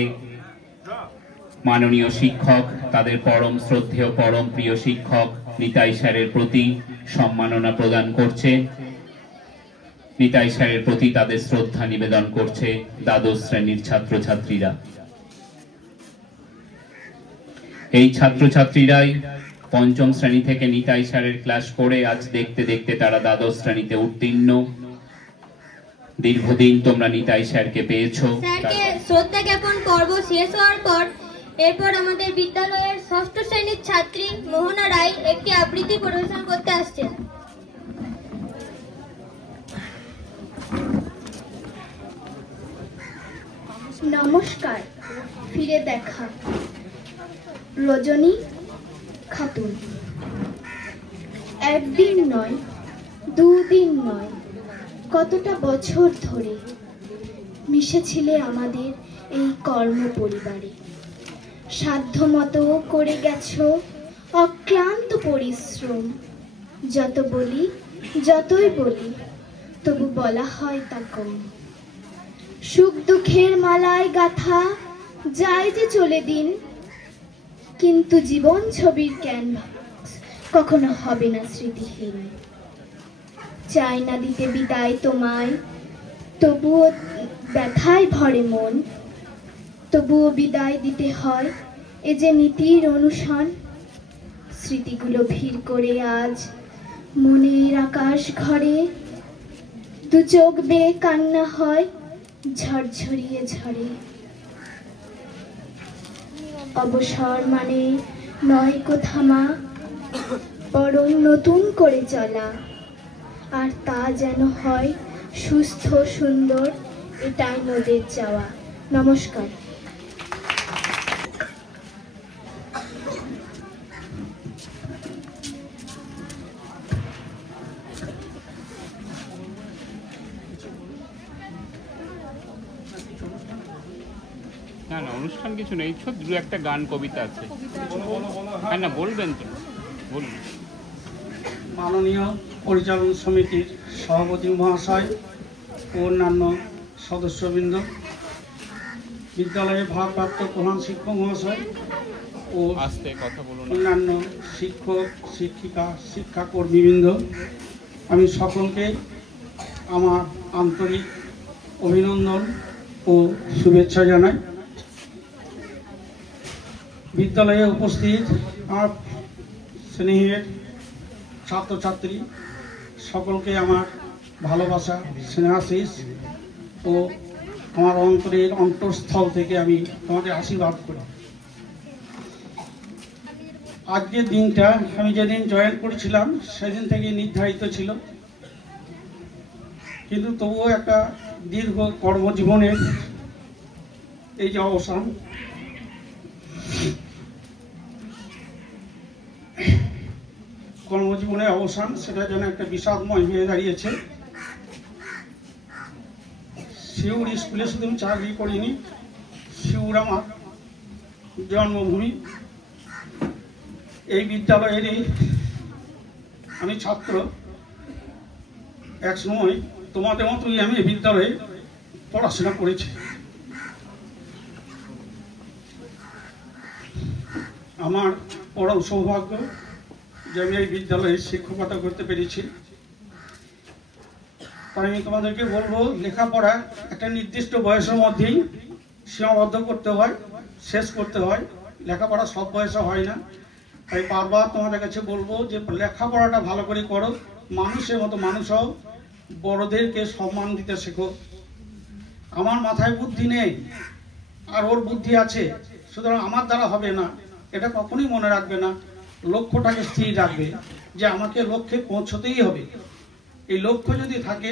মাননীয় শিক্ষক, তাদের পরম শ্রদ্ধেয়, পরম প্রিয় শিক্ষক নিতাই স্যারের প্রতি সম্মাননা প্রদান করছে। নিতাই স্যারের প্রতি তাদের শ্রদ্ধা নিবেদন করছে দ্বাদশ শ্রেণীর ছাত্রছাত্রীরা। এই ছাত্রছাত্রীরাই পঞ্চম শ্রেণী থেকে নিতাই স্যারের ক্লাস করে আজ দেখতে দেখতে তারা দ্বাদশ শ্রেণীতে উত্তীর্ণ। দীর্ঘদিন তোমরা নিতাই স্যারকে পেয়েছো। স্যারকে শ্রদ্ধা জ্ঞাপন পর্ব শেষ হওয়ার পর এরপর আমাদের বিদ্যালয়ের ষষ্ঠ শ্রেণীর ছাত্রী মোহনা রায় একটি আবৃত্তি পরিবেশন করতে আসছেন। নমস্কার, ফিরে দেখা। রজনী খাতুন। একদিন নয়, দুদিন নয়, কতটা বছর ধরে মিশেছিলে আমাদের এই কর্ম পরিবারে। সাধ্যমতো করে গেছো অক্লান্ত পরিশ্রম। যতই বলি তবু বলা হয় তা কম। সুখ দুঃখের মালায় গাথা যায় যে চলে দিন, কিন্তু জীবন ছবির ক্যানভাস কখনো হবে না স্মৃতিহীন। চাই না দিতে বিদায় তোমায়, তবুও ব্যথায় ভরে মন। তবুও বিদায় দিতে হয়, এ যে নীতির অনুসরণ। স্মৃতিগুলো ভিড় করে আজ মনের আকাশ ঘরে। দু চোখ বেয়ে কান্না হয়, ঝরঝরিয়ে ঝরে। অবসর মানে নয় থামা, বরং নতুন করে চলা, আর তা যেন হয় সুস্থ সুন্দর, এটাই মোদের চাওয়া। নমস্কার। না না, অনুষ্ঠান কিছু নেই, ছোট দু একটা গান কবিতা আছে। হ্যাঁ না, বলবেন তো, বলুন। মাননীয় পরিচালন সমিতির সভাপতি মহাশয় ও অন্যান্য সদস্যবৃন্দ, বিদ্যালয়ের ভারপ্রাপ্ত প্রধান শিক্ষক মহাশয় ও অন্যান্য শিক্ষক শিক্ষিকা শিক্ষাকর্মীবৃন্দ, আমি সকলকে আমার আন্তরিক অভিনন্দন ও শুভেচ্ছা জানাই। বিদ্যালয়ে উপস্থিত আমার স্নেহের ছাত্রছাত্রী সকলকে আমার ভালোবাসা, স্নেহাশিস ও আমার অন্তরের অন্তঃস্থল থেকে আমি তোমাদের আশীর্বাদ করি। আজকের দিনটা আমি যেদিন জয়েন করেছিলাম সেদিন থেকে নির্ধারিত ছিল, কিন্তু তবুও একটা দীর্ঘ কর্মজীবনের এই যে অবসান, কর্মজীবনের অবসান, সেটা যেন একটা বিষাদময় হয়ে দাঁড়িয়েছে। শিউর স্কুলে শুধু আমি চাকরি করিনি, শিউর আমার জন্মভূমি। এই বিদ্যালয়েরই আমি ছাত্র। এক সময় তোমাদের মতোই আমি এই বিদ্যালয়ে পড়াশোনা করেছি। আমার পরম সৌভাগ্য যে আমি এই বিদ্যালয়ে শিক্ষকতা করতে পেরেছি। তাই আমি তোমাদেরকে বলবো, লেখাপড়া একটা নির্দিষ্ট বয়সের মধ্যেই সীমাবদ্ধ করতে হয়, শেষ করতে হয়। লেখাপড়া সব বয়সে হয় না। তাই বারবার তোমাদের কাছে বলবো যে লেখাপড়াটা ভালো করে করো, মানুষের মতো মানুষ হও, বড়দেরকে সম্মান দিতে শেখো। আমার মাথায় বুদ্ধি নেই আর ওর বুদ্ধি আছে, সুতরাং আমার দ্বারা হবে না, এটা কখনোই মনে রাখবে না। লক্ষ্যটাকে স্থির রাখবে যে আমাকে লক্ষ্যে পৌঁছতেই হবে। এই লক্ষ্য যদি থাকে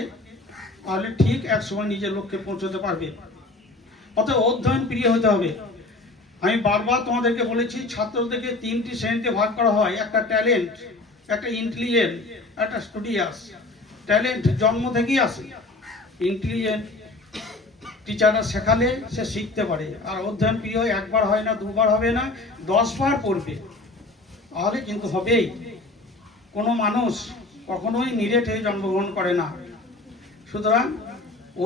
তাহলে ঠিক এক সময় নিজের লক্ষ্যে পৌঁছতে পারবে। অতএব অধ্যয়ন প্রিয় হতে হবে। আমি বারবার তোমাদেরকে বলেছি, ছাত্রদেরকে তিনটি শ্রেণীতে ভাগ করা হয়, একটা ট্যালেন্ট, একটা ইন্টেলিজেন্ট, একটা স্টুডিয়াস। ট্যালেন্ট জন্ম থেকেই আসে, ইন্টেলিজেন্ট টিচাররা শেখালে সে শিখতে পারে। আর অধ্যয়ন প্রিয় একবার হয় না, দুবার হবে না, 10 বার পড়বে, তাহলে কিন্তু হবেই। কোনো মানুষ কখনোই নিরেট হয়ে জন্মগ্রহণ করে না। সুতরাং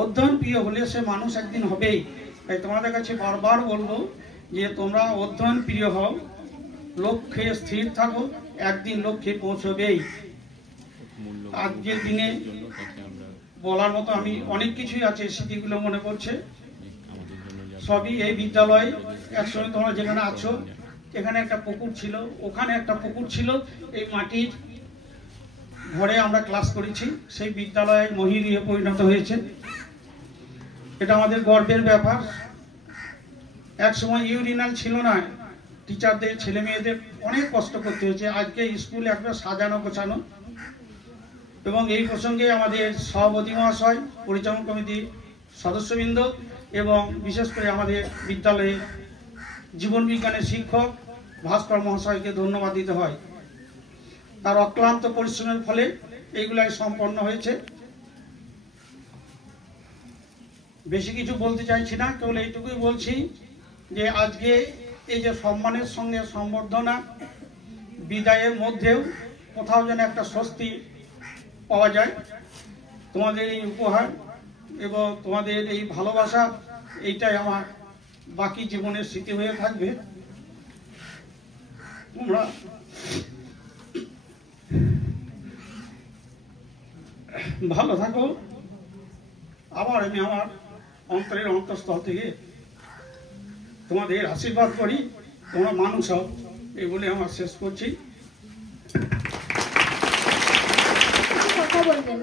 অধ্যয়ন প্রিয় হলে সে মানুষ একদিন হবেই। তাই তোমাদের কাছে বারবার বলবো যে তোমরা অধ্যয়ন প্রিয় হও, লক্ষ্যে স্থির থাকো, একদিন লক্ষ্যে পৌঁছবেই। আজকের দিনে বলার মতো আমি অনেক কিছুই আছে, স্মৃতিগুলো মনে পড়ছে। সবই এই বিদ্যালয়। একসঙ্গে তোমরা যেখানে আছো, এখানে একটা পুকুর ছিল, ওখানে একটা পুকুর ছিল, এই মাটির ঘরে আমরা ক্লাস করেছি। সেই বিদ্যালয়ে মহিরীয় পরিণত হয়েছে, এটা আমাদের গর্বের ব্যাপার। এক সময় ইউরিনাল ছিল না, টিচারদের ছেলে মেয়েদের অনেক কষ্ট করতে হয়েছে। আজকে স্কুল একটা সাজানো গোছানো। এবং এই প্রসঙ্গে আমাদের সভাপতি মহাশয়, পরিচালন কমিটির সদস্যবৃন্দ এবং বিশেষ করে আমাদের বিদ্যালয়ে জীবন বিজ্ঞানের শিক্ষক ভাস্কর মহাশয়কে ধন্যবাদ দিতে হয়। তার অক্লান্ত পরিশ্রমের ফলে এইগুলাই সম্পন্ন হয়েছে। বেশি কিছু বলতে চাইছি না, কেবল এইটুকুই বলছি যে আজকে এই যে সম্মানের সঙ্গে সম্বর্ধনা, বিদায়ের মধ্যেও কোথাও যেন একটা স্বস্তি পাওয়া যায়। তোমাদের এই উপহার এবং তোমাদের এই ভালোবাসা, এইটাই আমার বাকি জীবনের স্মৃতি হয়ে থাকবে। তোমরা ভালো থাকো। আবার আমি আমার অন্তরের অন্তঃস্থল থেকে তোমাদের আশীর্বাদ করি, তোমরা মানুষ হও, এই বলে আমার শেষ করছি। কথা বলবেন।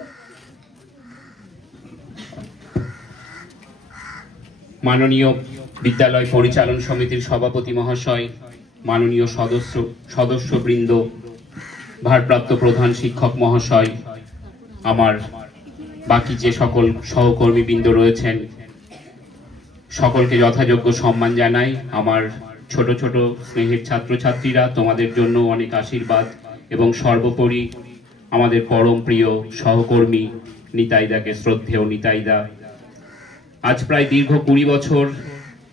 মাননীয় বিদ্যালয় পরিচালন সমিতির সভাপতি মহাশয়, মাননীয় সদস্যবৃন্দ, ভারপ্রাপ্ত প্রধান শিক্ষক মহাশয়, আমার বাকি যে সকল সহকর্মীবৃন্দ রয়েছেন, সকলকে যথাযোগ্য সম্মান জানাই। আমার ছোট ছোট স্নেহের ছাত্রছাত্রীরা, তোমাদের জন্য অনেক আশীর্বাদ, এবং সর্বোপরি আমাদের পরম প্রিয় সহকর্মী নিতাইদাকে শ্রদ্ধেয় নিতাইদা। আজ প্রায় দীর্ঘ 20 বছর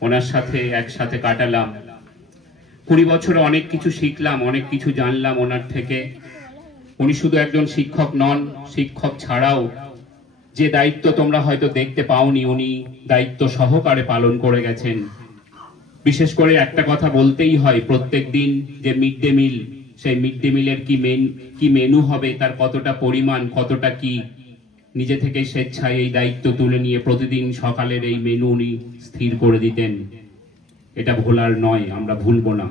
ওনার সাথে একসাথে কাটালাম। 20 বছরে অনেক কিছু শিখলাম, অনেক কিছু জানলাম ওনার থেকে। উনি শুধু একজন শিক্ষক নন, শিক্ষক ছাড়াও যে দায়িত্ব তোমরা হয়তো দেখতে পাওনি, উনি দায়িত্ব সহকারে পালন করে গেছেন। বিশেষ করে একটা কথা বলতেই হয়, প্রত্যেক দিন যে মিড ডে মিল, সেই মিড ডে মিলের কি মেনু হবে, তার কতটা পরিমাণ, কতটা কি, নিজে থেকে স্বেচ্ছায় এই দায়িত্ব তুলে নিয়ে প্রতিদিন সকালের এই মেনু উনি স্থির করে দিতেন। এটা ভোলার নয়, আমরা ভুলবো না।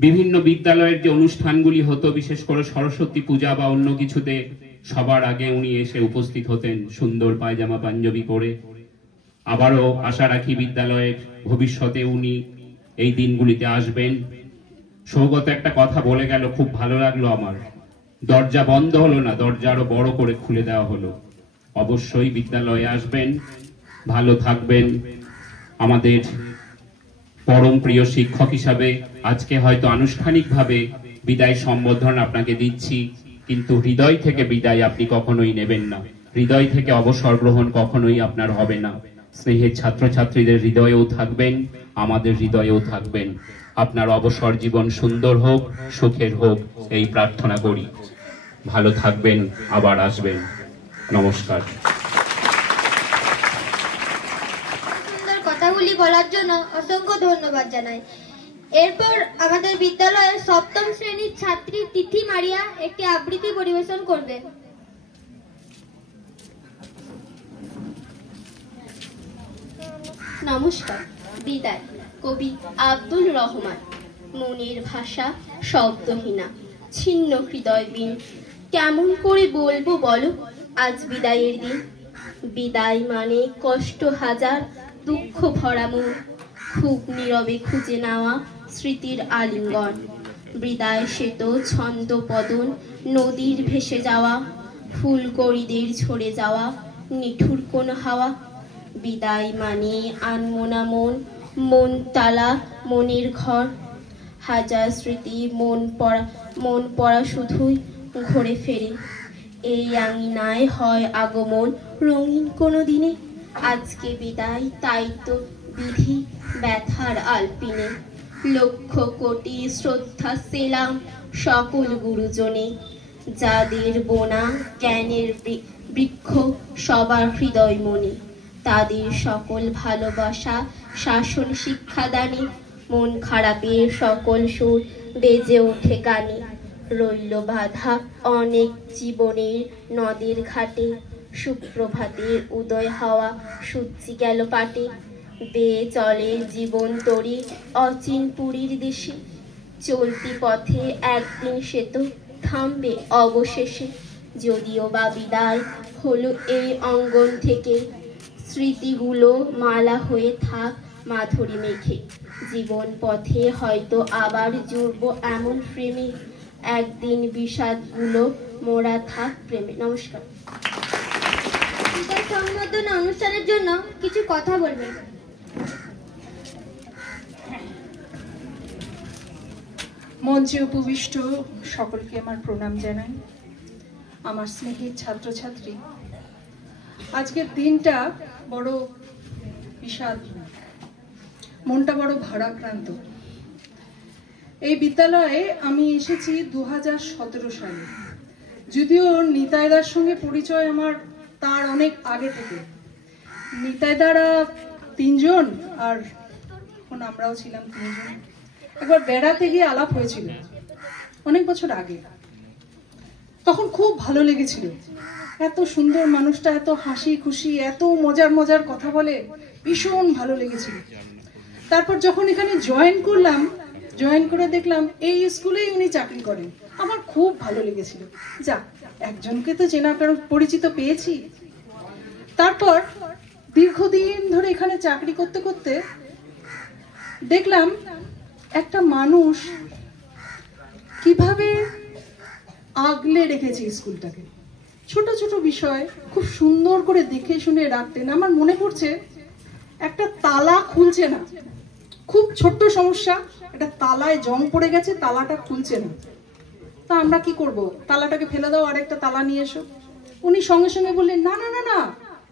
বিভিন্ন বিদ্যালয়ের যে অনুষ্ঠানগুলি হতো, বিশেষ করে সরস্বতী পূজা বা অন্য কিছুতে, সবার আগে উনি এসে উপস্থিত হতেন সুন্দর পায়জামা পাঞ্জাবি করে। আবারও আশা রাখি বিদ্যালয়ের ভবিষ্যতে উনি এই দিনগুলিতে আসবেন। সৌগত একটা কথা বলে গেল, খুব ভালো লাগলো আমার। দরজা বন্ধ হলো না, দরজা আরো বড় করে খুলে দেওয়া হলো। অবশ্যই বিদ্যালয়ে আসবেন, ভালো থাকবেন। আমাদের পরম প্রিয় শিক্ষক হিসাবে আজকে হয়তো আনুষ্ঠানিকভাবে বিদায় সম্বোধন আপনাকে দিচ্ছি, কিন্তু হৃদয় থেকে বিদায় আপনি কখনোই নেবেন না। হৃদয় থেকে অবসর গ্রহণ কখনোই আপনার হবে না। স্নেহের ছাত্রছাত্রীদের হৃদয়েও থাকবেন, আমাদের হৃদয়েও থাকবেন। আপনার অবসর জীবন সুন্দর হোক, সুখের হোক, এই প্রার্থনা করি। ভালো থাকবেন, আবার আসবেন। নমস্কার। সুন্দর কথাগুলি বলার জন্য অসংখ্য ধন্যবাদ জানাই। এরপর আমাদের বিদ্যালয়ের 7ম শ্রেণীর ছাত্রী তিথি মারিয়া একটি আবৃত্তি পরিবেশন করবে। নমস্কার। বিদায়, কবি আব্দুল রহমান। মনের ভাষা শব্দহীনা, ছিন্ন হৃদয় বিন, কেমন করে বলবো বলো আজ বিদায়ের দিন। বিদায় মানে কষ্ট হাজার, দুঃখ ভরা মুখ, খুব নীরবে খুঁজে নেওয়া স্মৃতির আলিঙ্গন। বিদায় শ্বেত ছন্দ পদন, নদীর ভেসে যাওয়া, ফুলকড়িদের ঝরে যাওয়া, নিঠুর কোন হাওয়া। বিদায় মানে আনমনা মন তালা মনের ঘর, হাজার স্মৃতি মন পড়া শুধুই ঘুরে ফেরে। এই আঙিনায় হয় আগমন রঙিন কোনো দিনে। আজকে বিদায়, তাই তো বিধি ব্যথার আলপিনে। লক্ষ কোটি শ্রদ্ধা সেলাম সকল গুরুজনে, যাদের বোনা জ্ঞানের বৃক্ষ সবার হৃদয় মনে। তাদের সকল ভালোবাসা শাসন শিক্ষাদানে, মন খারাপের সকল সুর বেজে ওঠে গানে। রইল বাধা অনেক জীবনের নদের ঘাটে, সুপ্রভাতের উদয় হাওয়া সূর্যি গেল পাটে। বেয়ে চলে জীবন তরি অচিন পুরীর দেশে, চলতি পথে একদিন সে তো থামবে অবশেষে। যদিও বা বিদায় হলো এই অঙ্গন থেকে, স্মৃতিগুলো মালা হয়ে থাক মাধুরী মেঘে। জীবন পথে হয়তো আবার জুড়ব এমন প্রেমে, একদিন বিষাদগুলো মোরা থাক প্রেমে। নমস্কার। বিদায় সম্বোধনা অনুষ্ঠানের জন্য কিছু কথা বলবেন। মঞ্চে উপবিষ্ট সকলকে আমার প্রণাম জানাই। আমার স্নেহের ছাত্রছাত্রী, আজকের দিনটা বড় বিষাদ, মনটা বড় ভারাক্রান্ত। এই বিদ্যালয়ে আমি এসেছি 2017 সালে। যদিও নিতাইদার সঙ্গে পরিচয় আমার তার অনেক আগে থেকে। নিতাইদারা 3 জন, আর এখন আমরাও ছিলাম 3 জন। একবার বেড়াতে গিয়ে আলাপ হয়েছিল অনেক বছর আগে। তখন খুব ভালো লেগেছিল। এত সুন্দর মানুষটা, এত হাসি খুশি, এত মজার মজার কথা বলে, ভীষণ ভালো লেগেছিল। তারপর যখন এখানে জয়েন করলাম, জয়েন করে দেখলাম এই স্কুলেই উনি চাকরি করেন। আমার খুব ভালো লেগেছিল। যাক, একজনকে তো চেনা পরিচিত পেয়েছি। তারপর দীর্ঘদিন ধরে এখানে চাকরি করতে করতে দেখলাম একটা মানুষ কিভাবে আগলে রেখেছে স্কুলটাকে। ছোট ছোট বিষয় খুব সুন্দর করে দেখে শুনে রাখতেন। আমার মনে পড়ছে একটা তালা খুলছে না, খুব ছোট্ট সমস্যা, একটা তালায় জং পড়ে গেছে, তালাটা খুলছে না। তা আমরা কি করব? তালাটাকে ফেলে দাও, আরেকটা তালা নিয়ে এসো। উনি সঙ্গে সঙ্গে বললেন, না না না না,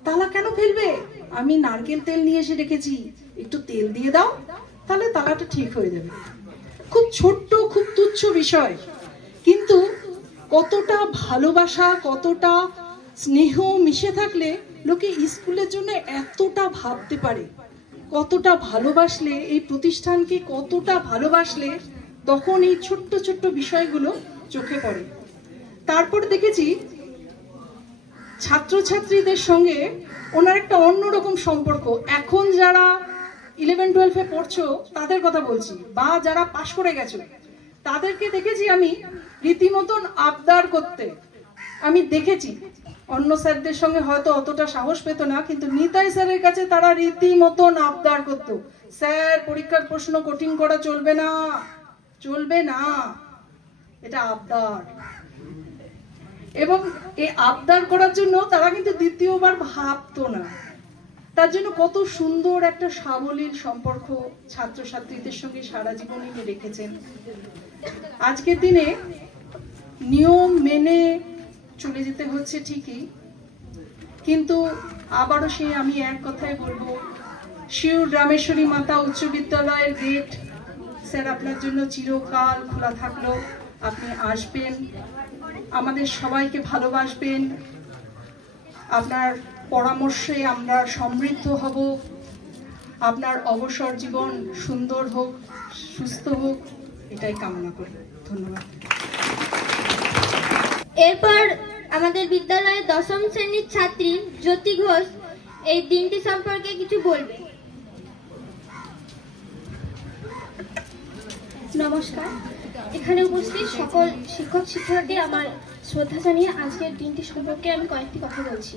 তালা কেন ফেলবে, আমি নারকেল তেল নিয়ে এসে রেখেছি, একটু তেল দিয়ে দাও, তাহলে তালাটা ঠিক হয়ে যাবে। খুব ছোট্ট, খুব তুচ্ছ বিষয়, কিন্তু কতটা ভালোবাসা, কতটা স্নেহ মিশে থাকলে লোকে স্কুলের জন্য এতটা ভাবতে পারে। কতটা ভালোবাসলে, এই প্রতিষ্ঠানকে কতটা ভালোবাসলে তখন এই ছোট্ট ছোট্ট বিষয়গুলো চোখে পড়ে। তারপর দেখেছি ছাত্রছাত্রীদের সঙ্গে ওনার একটা অন্যরকম সম্পর্ক। এখন যারা 11-12-এ পড়ছো তাদের কথা বলছি, বা যারা পাশ করে গেছো তাদেরকে দেখেছি আমি রীতিমতন আবদার করতে। আমি দেখেছি অন্য স্যারদের সঙ্গে হয়তো অতটা সাহস পেত না, কিন্তু নিতাই স্যারের কাছে তারা রীতিমতন আবদার করতো, স্যার পরীক্ষার প্রশ্ন কঠিন করা চলবে না, চলবে না, এটা আবদার। এবং এই আবদার করার জন্য তারা কিন্তু দ্বিতীয়বার ভাবতো না। তার জন্য কত সুন্দর একটা সাবলীল সম্পর্ক ছাত্রছাত্রীদের সঙ্গে সারা জীবন ইনি রেখেছেন। আজকের দিনে নিয়ম মেনে চলে যেতে হচ্ছে ঠিকই, কিন্তু আবারও সেই আমি এক কথাই বলবো, শিউর রামেশ্বরী মাতা উচ্চ বিদ্যালয়ের গেট স্যার আপনার জন্য চিরকাল খোলা থাকলো। আপনি আসবেন, আমাদের সবাইকে ভালোবাসবেন, আপনার পরামর্শে আমরা সমৃদ্ধ হব, আপনার অবসর জীবন সুন্দর হোক, সুস্থ হোক, এটাই কামনা করি। ধন্যবাদ। এরপর আমাদের বিদ্যালয়ের 10ম শ্রেণীর ছাত্রী জ্যোতি ঘোষ এই দিনটি সম্পর্কে কিছু বলবে। নমস্কার, এখানে উপস্থিত সকল শিক্ষক শিক্ষার্থী আমার শ্রদ্ধা জানিয়ে আজকের দিনটি সম্পর্কে আমি কয়েকটি কথা বলছি।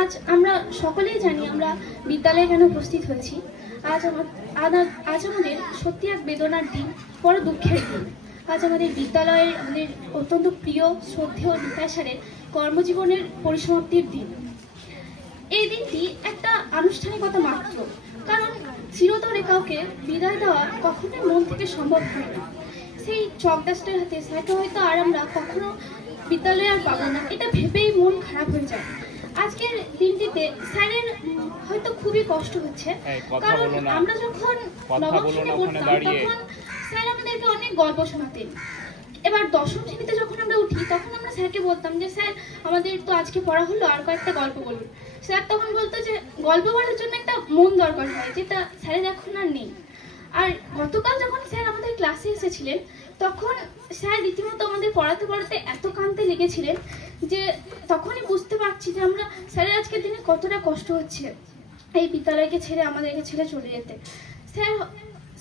আজ আমরা সকলেই জানি আমরা বিদ্যালয়ে কেন উপস্থিত হয়েছি। আজ আমাদের সত্যি এক বেদনার দিন, বড় দুঃখের দিন। আজ আমাদের বিদ্যালয়ের আমাদের অত্যন্ত প্রিয় শ্রদ্ধেয় নিতাই স্যারের কর্মজীবনের পরিসমাপ্তির দিন। এই দিনটি একটা আনুষ্ঠানিকতা মাত্র, কারণ চিরতরে কাউকে বিদায় দেওয়া কখনোই মন থেকে সম্ভব হয় না। সেই চক ডাস্টের হাতে স্যারকে হয়তো আর আমরা কখনো বিদ্যালয়ে আর পাবো না, এটা ভেবেই মন খারাপ হয়ে যায়। আজকের দিনটিতে স্যারের হয়তো খুবই কষ্ট হচ্ছে, কারণ আমরা যখন নবম শ্রেণীতে পড়তাম তখন স্যার আমাদেরকে অনেক গল্প শোনাতেন। এবার 10ম শ্রেণীতে যখন আমরা উঠি তখন আমরা স্যারকে বলতাম যে স্যার আমাদের তো আজকে পড়া হলো, আর কয়েকটা গল্প বলুন। স্যার তখন বলতো যে গল্প বলার জন্য একটা মন দরকার হয়, যেটা স্যারের এখন আর নেই। আর গতকাল যখন স্যার আমাদের ক্লাসে এসেছিলেন তখন স্যার রীতিমতো আমাদের পড়াতে পড়াতে এত কাঁদতে লেগেছিলেন যে তখনই বুঝতে পারছি যে আমরা স্যারের আজকের দিনে কতটা কষ্ট হচ্ছে এই বিদ্যালয়কে ছেড়ে, আমাদেরকে ছেড়ে চলে যেতে।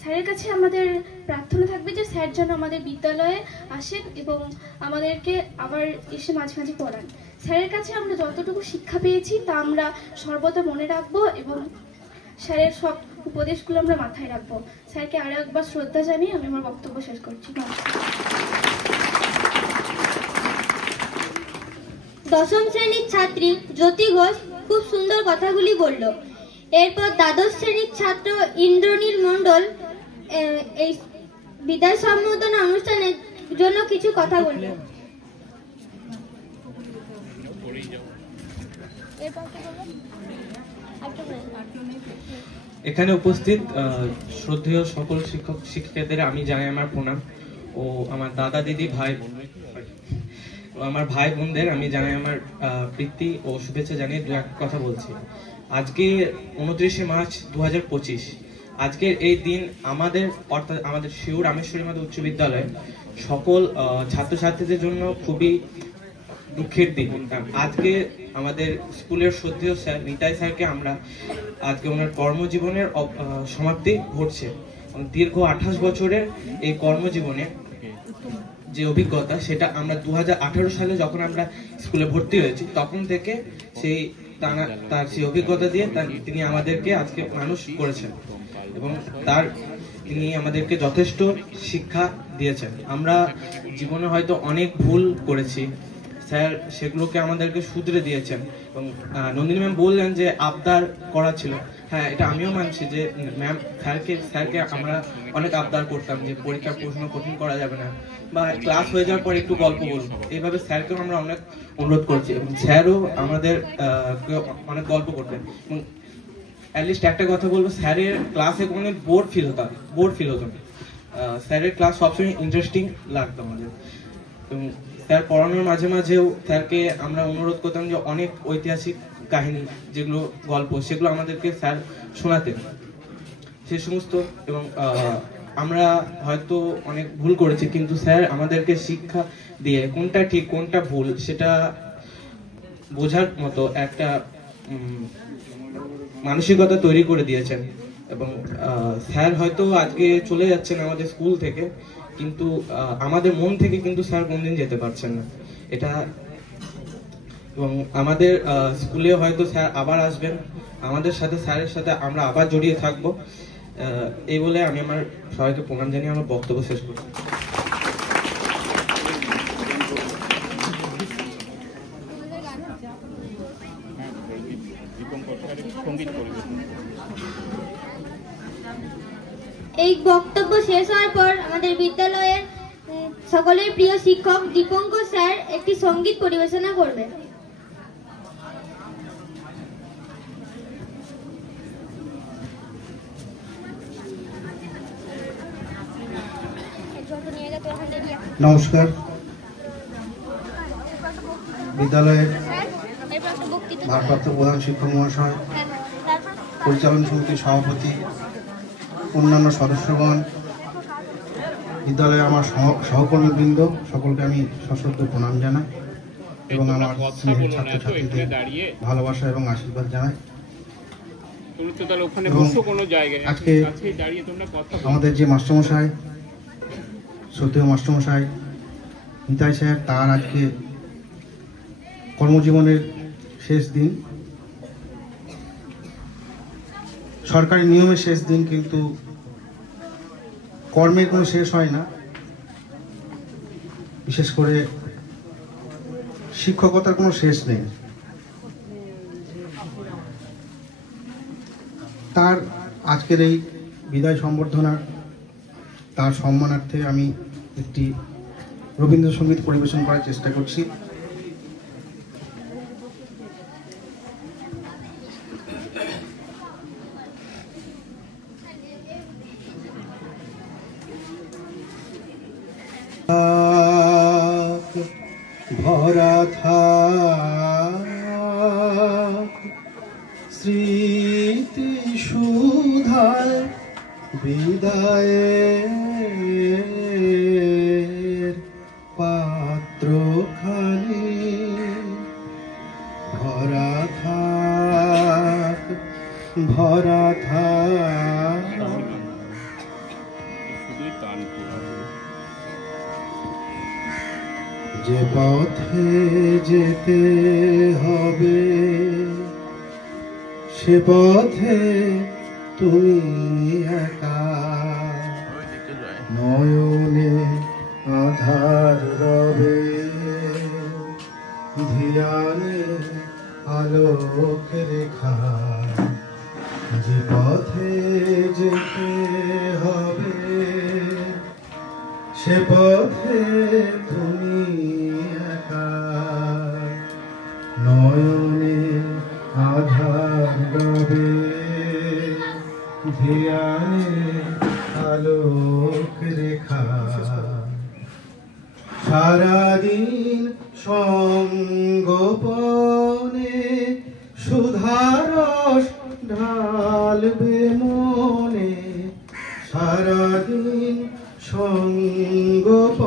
স্যারের কাছে আমাদের প্রার্থনা থাকবে যে স্যার যেন আমাদের বিদ্যালয়ে আসেন এবং আমাদেরকে আবার এসে মাঝে মাঝে পড়ান। স্যারের কাছে আমরা যতটুকু শিক্ষা পেয়েছি তা আমরা সর্বদা মনে রাখবো এবং স্যারের সব উপদেশগুলো আমরা মাথায় রাখবো। স্যারকে আরো একবার শ্রদ্ধা জানিয়ে আমি আমার বক্তব্য শেষ করছি। 10ম শ্রেণীর ছাত্রী জ্যোতি ঘোষ খুব সুন্দর কথাগুলি বলল। এরপর দ্বাদশ শ্রেণীর ছাত্র ইন্দ্রনীল মণ্ডল এই বিদায় সম্বোধনা অনুষ্ঠানের জন্য কিছু কথা বলল। এখানে উপস্থিত শ্রদ্ধেয় সকল শিক্ষক শিক্ষিকাদের আমি জানাই আমার প্রণাম, ও আমার দাদা দিদি ভাই আমার ভাই বোনদের আমি জানাই আমার প্রীতি ও শুভেচ্ছা জানিয়ে দু এক কথা বলছি। আজকে 29শে মার্চ 2025, আজকের এই দিন আমাদের অর্থাৎ আমাদের শিউর রামেশ্বরী মাতা উচ্চ বিদ্যালয় সকল ছাত্রছাত্রীদের জন্য খুবই দুঃখের দিন। আজকে আমাদের স্কুলের শ্রদ্ধেয় স্যার নিতাই স্যারকে আমরা আজকে ওনার কর্মজীবনের সমাপ্তি ঘটছে। দীর্ঘ 28 বছরের এই কর্মজীবনে যে অভিজ্ঞতা সেটা আমরা 2018 সালে যখন আমরা স্কুলে ভর্তি হয়েছি তখন থেকে সেই তার সেই অভিজ্ঞতা দিয়ে তিনি আমাদেরকে আজকে মানুষ করেছেন এবং তিনি আমাদেরকে যথেষ্ট শিক্ষা দিয়েছেন। আমরা জীবনে হয়তো অনেক ভুল করেছি, স্যার সেগুলোকে আমাদেরকে শুধরে দিয়েছেন। এবং নন্দিনী ম্যাম বললেন যে আবদার করা ছিল, হ্যাঁ এটা আমিও মানছি যে ম্যাম স্যারকে আমরা অনেক আবদার করতাম যে পরীক্ষার প্রশ্ন কঠিন করা যাবে না, বা ক্লাস হয়ে যাওয়ার পর একটু গল্প বলবো, এইভাবে স্যারকেও আমরা অনেক অনুরোধ করছি এবং স্যারও আমাদের অনেক গল্প করতেন। এবং অ্যাটলিস্ট একটা কথা বলবো, স্যারের ক্লাসে কোনো বোর ফিল হতো না। স্যারের ক্লাস সবসময় ইন্টারেস্টিং লাগতো আমাদের। এবং স্যার পড়ানোর মাঝে মাঝেও স্যারকে আমরা অনুরোধ করতাম যে অনেক ঐতিহাসিক কাহিনী যেগুলো গল্প সেগুলো আমাদেরকে স্যার শোনাতেন সে সমস্ত। এবং আমরা হয়তো অনেক ভুল করেছি, কিন্তু স্যার আমাদেরকে শিক্ষা দিয়ে কোনটা ঠিক কোনটা ভুল সেটা বোঝার মতো একটা মানসিকতা তৈরি করে দিয়েছেন। এবং স্যার হয়তো আজকে চলে যাচ্ছেন আমাদের স্কুল থেকে, কিন্তু আমাদের মন থেকে কিন্তু স্যার কোনদিন যেতে পারছেন না এটা। এবং আমাদের স্কুলে হয়তো স্যার আবার আসবেন, আমাদের সাথে স্যারের সাথে আমরা আবার জড়িয়ে থাকবো। এই বলে আমি আমার সবাইকে প্রণাম জানিয়ে আমার বক্তব্য শেষ করছি। এই বক্তব্য শেষ হওয়ার পর আমাদের বিদ্যালয়ের সকলের প্রিয় শিক্ষক দীপঙ্কর স্যার একটি সঙ্গীত পরিবেশনা করবেন। নমস্কার। বিদ্যালয়ের ভারপ্রাপ্ত প্রধান শিক্ষক মহাশয়, পরিচালন সমিতির সভাপতি, অন্যান্য সদস্যগণ, বিদ্যালয়ে আমার সহকর্মীবৃন্দ, সকলকে আমি সশ্রদ্ধ প্রণাম জানাই এবং আমার স্নেহের ছাত্রছাত্রীদের ভালোবাসা এবং আশীর্বাদ জানাই। আজকে আমাদের যে মাস্টারমশাই, শ্রদ্ধেয় মাস্টারমশাই নিতাই স্যার, তার আজকে কর্মজীবনের শেষ দিন, সরকারি নিয়মের শেষ দিন, কিন্তু কর্মের কোনো শেষ হয় না। বিশেষ করে শিক্ষকতার কোনো শেষ নেই। তার আজকের এই বিদায় সম্বর্ধনা, তার সম্মানার্থে আমি একটি রবীন্দ্রসঙ্গীত পরিবেশন করার চেষ্টা করছি। ভরা থাক স্মৃতি সুধায় বিদায়ের পাত্রখানি, ভরা থাক ভরা থাক। যে পথে যেতে হবে সে পথে তুমি একা, নয়নে আধার রবে ধিয়ানে আলোক রেখা। যে পথে যেতে হবে সে পথে তুমি একা, নয়নে আধার রবে ধিয়ানে আলোক রেখা। সারাদিন সঙ্গোপনে সুধারস ঢালবে মনে, সারাদিন সঙ্গোপনে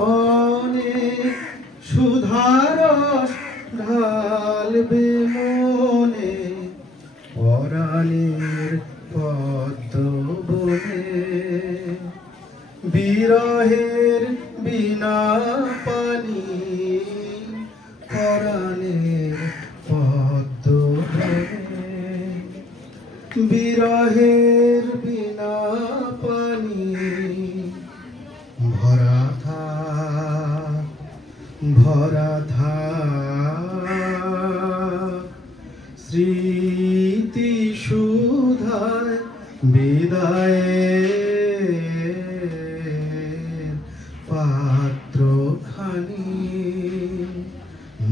সুধারস ঢালবে মনে, পরাণের পদ্ম বনে বিরহের বিনা পানি, পরাণের পদ্ম বনে বিরহের বিনা পানি ভরা থাক স্মৃতি সুধায় বিদায়ের পাত্রখানি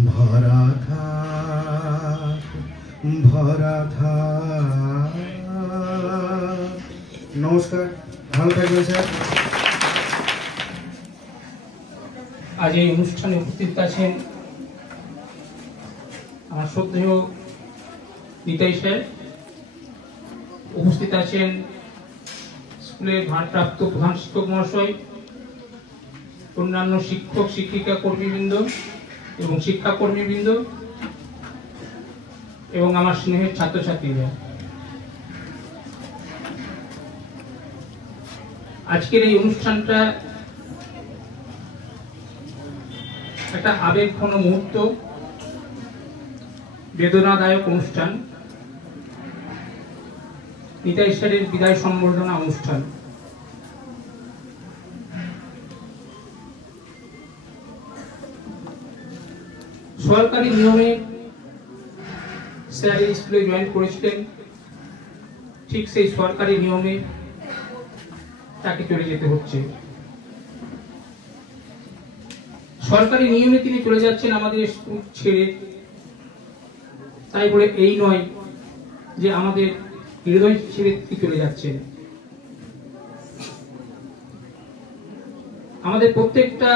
ভরা থাক নমস্কার, ভালো থাকবেন স্যার। আজ এই অনুষ্ঠানে উপস্থিত আছেন আমার শ্রদ্ধেয় নিতাই স্যার, উপস্থিত আছেন স্কুলের ভারপ্রাপ্ত প্রধান শিক্ষক মহাশয়, অন্যান্য শিক্ষক শিক্ষিকা কর্মীবৃন্দ এবং শিক্ষাকর্মীবৃন্দ এবং আমার স্নেহের ছাত্রছাত্রীরা। আজকের এই অনুষ্ঠানটা একটা আবেগঘন মুহূর্ত, বেদনাদায়ক অনুষ্ঠান, নিতাই স্যারের বিদায় সম্বর্ধনা অনুষ্ঠান। সরকারি নিয়মে স্যার এই স্কুলে জয়েন করেছিলেন, ঠিক সেই সরকারি নিয়মে তাকে চলে যেতে হচ্ছে। সরকারি নিয়মে তিনি চলে যাচ্ছেন আমাদের স্কুল ছেড়ে, তাই বলে এই নয় যে আমাদের হৃদয় ছেড়ে চলে যাচ্ছেন। আমাদের প্রত্যেকটা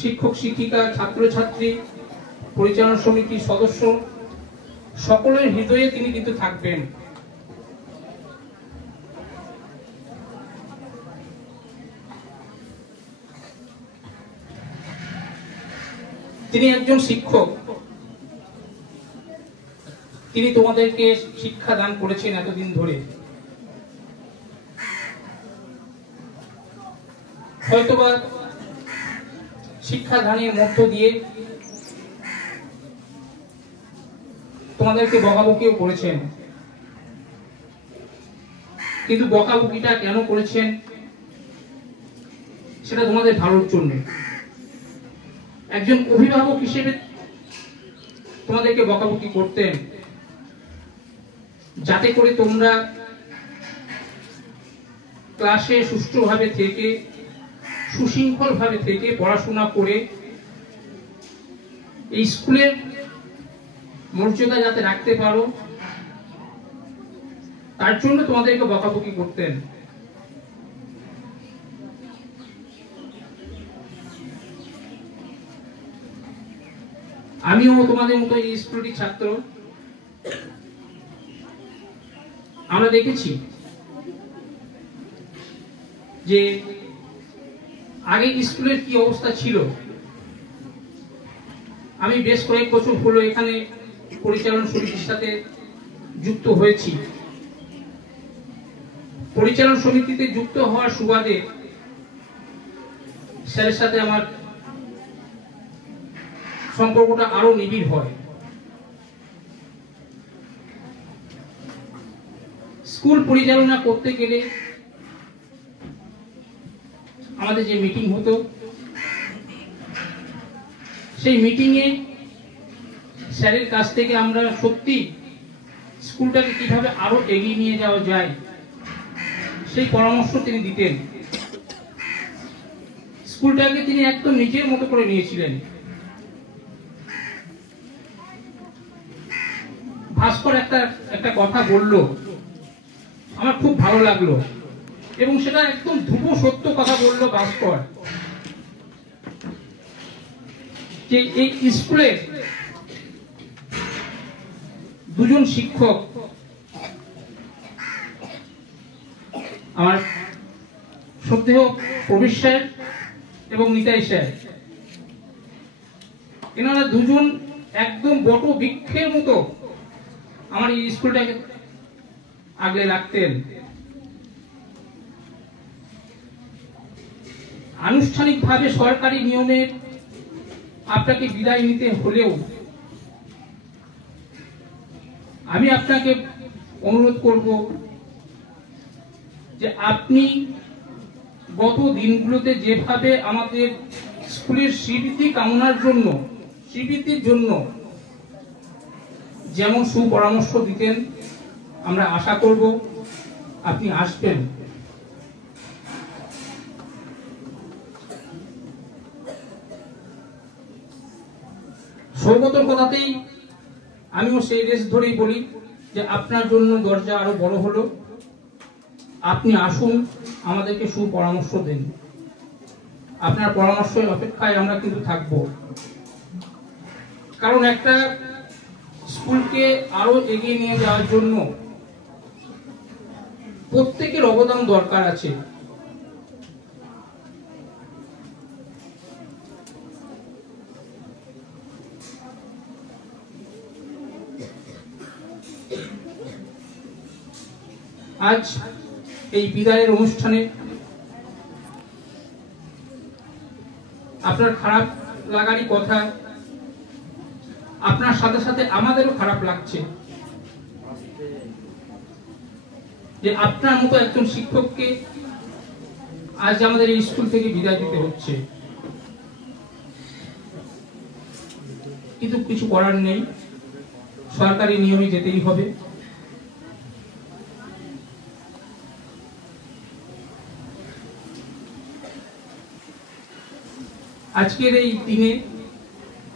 শিক্ষক শিক্ষিকা, ছাত্রছাত্রী, পরিচালনা সমিতির সদস্য সকলের হৃদয়ে তিনি কিন্তু থাকবেন। তিনি একজন শিক্ষক, তিনি তোমাদেরকে শিক্ষা দান করেছেন এতদিন ধরে। হয়তোবা শিক্ষাদানের মধ্য দিয়ে তোমাদেরকে বকাবকিও করেছেন, কিন্তু বকাবকিটা কেন করেছেন সেটা তোমাদের ভালোর জন্য। একজন অভিভাবক হিসেবে তোমাদেরকে বকাবকি করতেন যাতে করে তোমরা ক্লাসে সুষ্ঠুভাবে থেকে, সুশৃঙ্খলভাবে থেকে পড়াশোনা করে এই স্কুলের মর্যাদা যাতে রাখতে পারো, তার জন্য তোমাদেরকে বকাবকি করতেন। আমিও তোমাদের মতো এই স্কুলের ছাত্র। আমরা দেখেছি যে আগে স্কুলের কি অবস্থা ছিল। আমি বেশ কয়েক বছর হলো এখানে পরিচালনা সমিতির সাথে যুক্ত হয়েছি। পরিচালনা সমিতিতে যুক্ত হওয়ার সুবাদে স্যারের সাথে আমার সম্পর্কটা আরো নিবিড় হয়। স্কুল পরিচালনা করতে গেলে আমাদের যে মিটিং হতো, সেই মিটিংয়ে স্যারের কাছ থেকে আমরা সত্যি স্কুলটাকে কিভাবে আরো এগিয়ে নিয়ে যাওয়া যায় সেই পরামর্শ তিনি দিতেন। স্কুলটাকে তিনি একদম নিজের মতো করে নিয়েছিলেন। ভাস্কর একটা কথা বলল, আমার খুব ভালো লাগলো, এবং সেটা একদম ধ্রুব সত্য কথা বললো ভাস্কর, যে এই স্কুলে দুজন শিক্ষক, আমার শ্রদ্ধেয় প্রবীর স্যার এবং নিতাই স্যার, এনারা দুজন একদম বট বৃক্ষের মতো আমার এই স্কুলটাকে আগলে রাখতেন। আনুষ্ঠানিকভাবে সরকারি নিয়মে আপনাকে বিদায় নিতে হলেও আমি আপনাকে অনুরোধ করব যে আপনি গত দিনগুলোতে যেভাবে আমাদের স্কুলের স্বীকৃতির জন্য যেমন সুপরামর্শ দিতেন, আমরা আশা করব আপনি আসবেন। সৌগতর কথাতেই আমিও সেই রেস ধরেই বলি যে আপনার জন্য দরজা আরো বড় হলো। আপনি আসুন, আমাদেরকে সুপরামর্শ দেন। আপনার পরামর্শের অপেক্ষায় আমরা কিন্তু থাকব, কারণ একটা স্কুলকে আরো এগিয়ে নিয়ে যাওয়ার জন্য প্রত্যেকের অবদান দরকার আছে। আজ এই বিদায়ের অনুষ্ঠানে আপনার খারাপ লাগারই কথা, আপনার সাথে সাথে আমাদেরও খারাপ লাগছে যে আপনার মতো একজন শিক্ষককে আজ আমাদের এই স্কুল থেকে বিদায় দিতে হচ্ছে। কিন্তু কিছু করার নেই, সরকারি নিয়মে যেতেই হবে। আজকের এই দিনে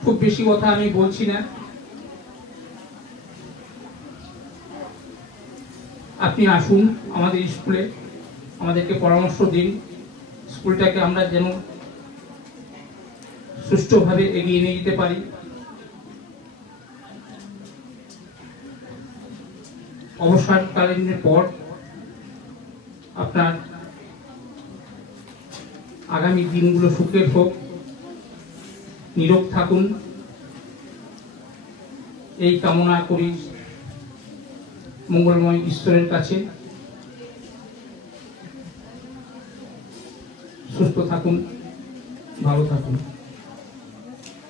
খুব বেশি কথা আমি বলছি না, আপনি আসুন আমাদের স্কুলে, আমাদেরকে পরামর্শ দিন, স্কুলটাকে আমরা যেন সুষ্ঠুভাবে এগিয়ে নিয়ে যেতে পারি। অবসরকালীনের পর আপনার আগামী দিনগুলো সুখের হোক, নীরব থাকুন, এই কামনা করি মঙ্গলময় ঈশ্বরের কাছে। সুস্থ থাকুন, ভালো থাকুন।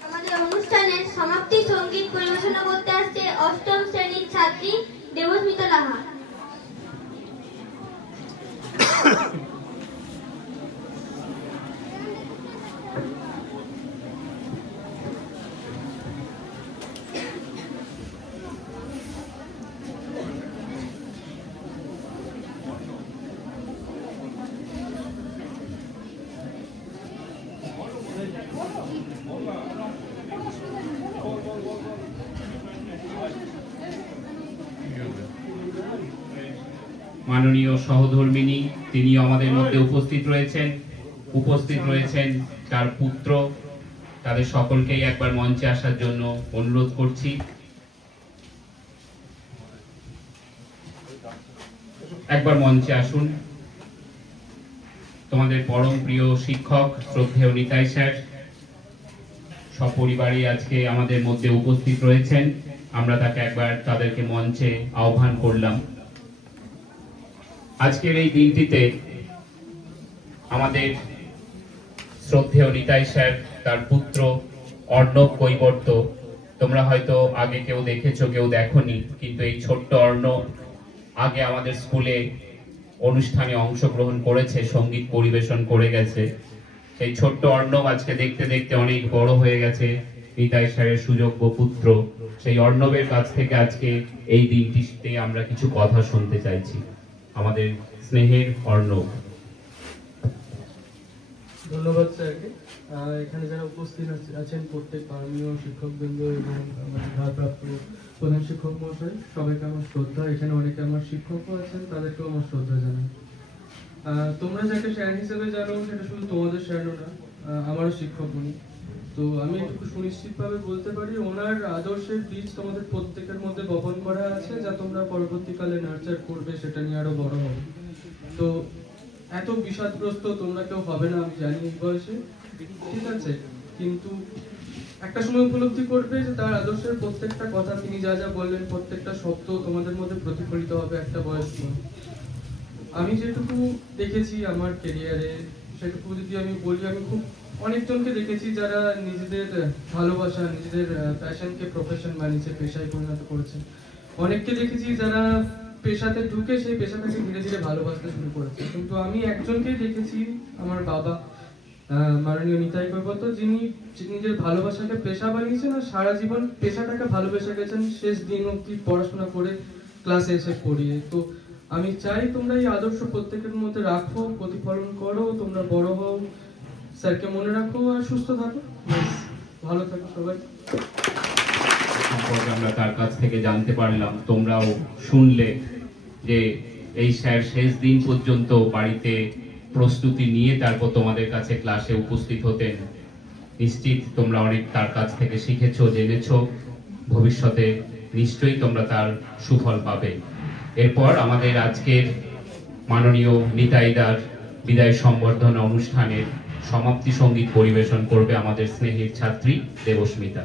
আমাদের অনুষ্ঠানের সমাপ্তি সঙ্গীত পরিবেশনা করতে আসছে অষ্টম শ্রেণীর ছাত্রী দেবস্মিতা লাহা। মাননীয় সহধর্মিনী তিনিও আমাদের মধ্যে উপস্থিত রয়েছেন তার পুত্র। তাদের সকলকেই একবার মঞ্চে আসার জন্য অনুরোধ করছি। একবার মঞ্চে আসুন। তোমাদের পরম প্রিয় শিক্ষক শ্রদ্ধেয় নিতাই স্যার সপরিবারে আজকে আমাদের মধ্যে উপস্থিত রয়েছেন। আমরা তাদেরকে মঞ্চে আহ্বান করলাম। আজকের এই দিনটিতে আমাদের শ্রদ্ধেয় নিতাই স্যার, তার পুত্র অর্ণব কৈবর্ত, তোমরা হয়তো আগে কেউ দেখেছো, কেউ দেখোনি, কিন্তু এই ছোট্ট অর্ণব আগে আমাদের স্কুলে অনুষ্ঠানে অংশগ্রহণ করেছে, সঙ্গীত পরিবেশন করে গেছে। সেই ছোট্ট অর্ণব আজকে দেখতে দেখতে অনেক বড় হয়ে গেছে, নিতাই স্যারের সুযোগ্য পুত্র। সেই অর্ণবের কাছ থেকে আজকে এই দিনটিতে আমরা কিছু কথা শুনতে চাইছি। আমাদের স্নেহের অর্ণব। ধন্যবাদ স্যারকে। এখানে যারা উপস্থিত আছেন প্রত্যেক মাননীয় শিক্ষকবৃন্দ এবং আমাদের ভারপ্রাপ্ত প্রধান শিক্ষক মহাশয়, সবাইকে আমার শ্রদ্ধা। এখানে অনেকে আমার শিক্ষকও আছেন, তাদেরকেও আমার শ্রদ্ধা জানাই। তোমরা যাকে স্যার হিসেবে জানো সেটা শুধু তোমাদের স্যারও না, আমারও শিক্ষক উনি। তো আমি একটু সুনিশ্চিতভাবে বলতে পারি ওনার আদর্শের বীজ তোমাদের প্রত্যেকের মধ্যে বপন করা আছে, যা তোমরা পরবর্তীকালে নার্চার করবে, সেটা নিয়ে আরো বড় হবে। তো এত বিষাদগ্রস্ত তোমরা কেউ হবে না, আমি জানি এই বয়সে, ঠিক আছে, কিন্তু একটা সময় উপলব্ধি করবে যে তার আদর্শের প্রত্যেকটা কথা, তিনি যা যা বললেন, প্রত্যেকটা শব্দ তোমাদের মধ্যে প্রতিফলিত হবে একটা বয়স পর। আমি যেটুকু দেখেছি আমার ক্যারিয়ারে, সেটুকু যদি আমি বলি, আমি খুব অনেকজনকে দেখেছি যারা নিজেদের ভালোবাসা, নিজেদের প্যাশনকে প্রফেশন বানিয়েছে, পেশায় পরিণত করেছে। অনেককে দেখেছি যারা পেশাতে ঢুকে সেই পেশাটাকে ধীরে ধীরে ভালোবাসতে শুরু করেছে। কিন্তু আমি একজনকেই দেখেছি, আমার বাবা মাননীয় নিতাই কৈবর্ত, যিনি নিজের ভালোবাসাকে পেশা বানিয়েছেন আর সারা জীবন পেশাটাকে ভালোবেসে গেছেন, শেষ দিন অব্দি পড়াশোনা করে ক্লাসে এসে পড়িয়ে। তো আমি চাই তোমরা এই আদর্শ প্রত্যেকের মধ্যে রাখো, প্রতিফলন করো, তোমরা বড় হও, স্যারকে মনে রাখো আর সুস্থ থাকো। ভালো থাকো সবাই। সম্পর্কে আমরা তার কাছ থেকে জানতে পারলাম, তোমরাও শুনলে যে এই স্যার শেষ দিন পর্যন্ত বাড়িতে প্রস্তুতি নিয়ে তারপর তোমাদের কাছে ক্লাসে উপস্থিত হতেন। নিশ্চিত তোমরা অনেক তার কাছ থেকে শিখেছো, জেনেছো, ভবিষ্যতে নিশ্চয়ই তোমরা তার সুফল পাবে। এরপর আমাদের আজকের মাননীয় নিতাইদার বিদায় সম্বর্ধনা অনুষ্ঠানের সমাপ্তি সঙ্গীত পরিবেশন করবে আমাদের স্নেহের ছাত্রী দেবস্মিতা।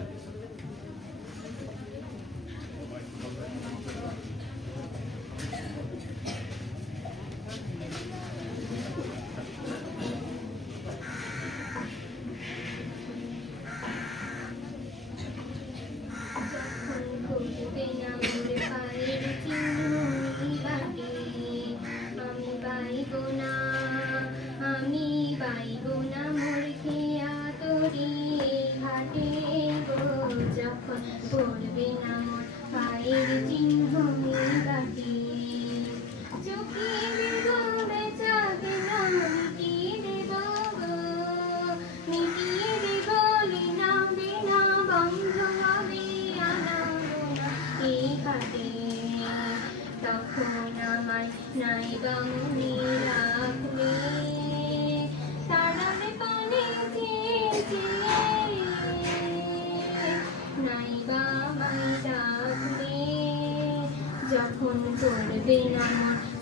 যখন করবে না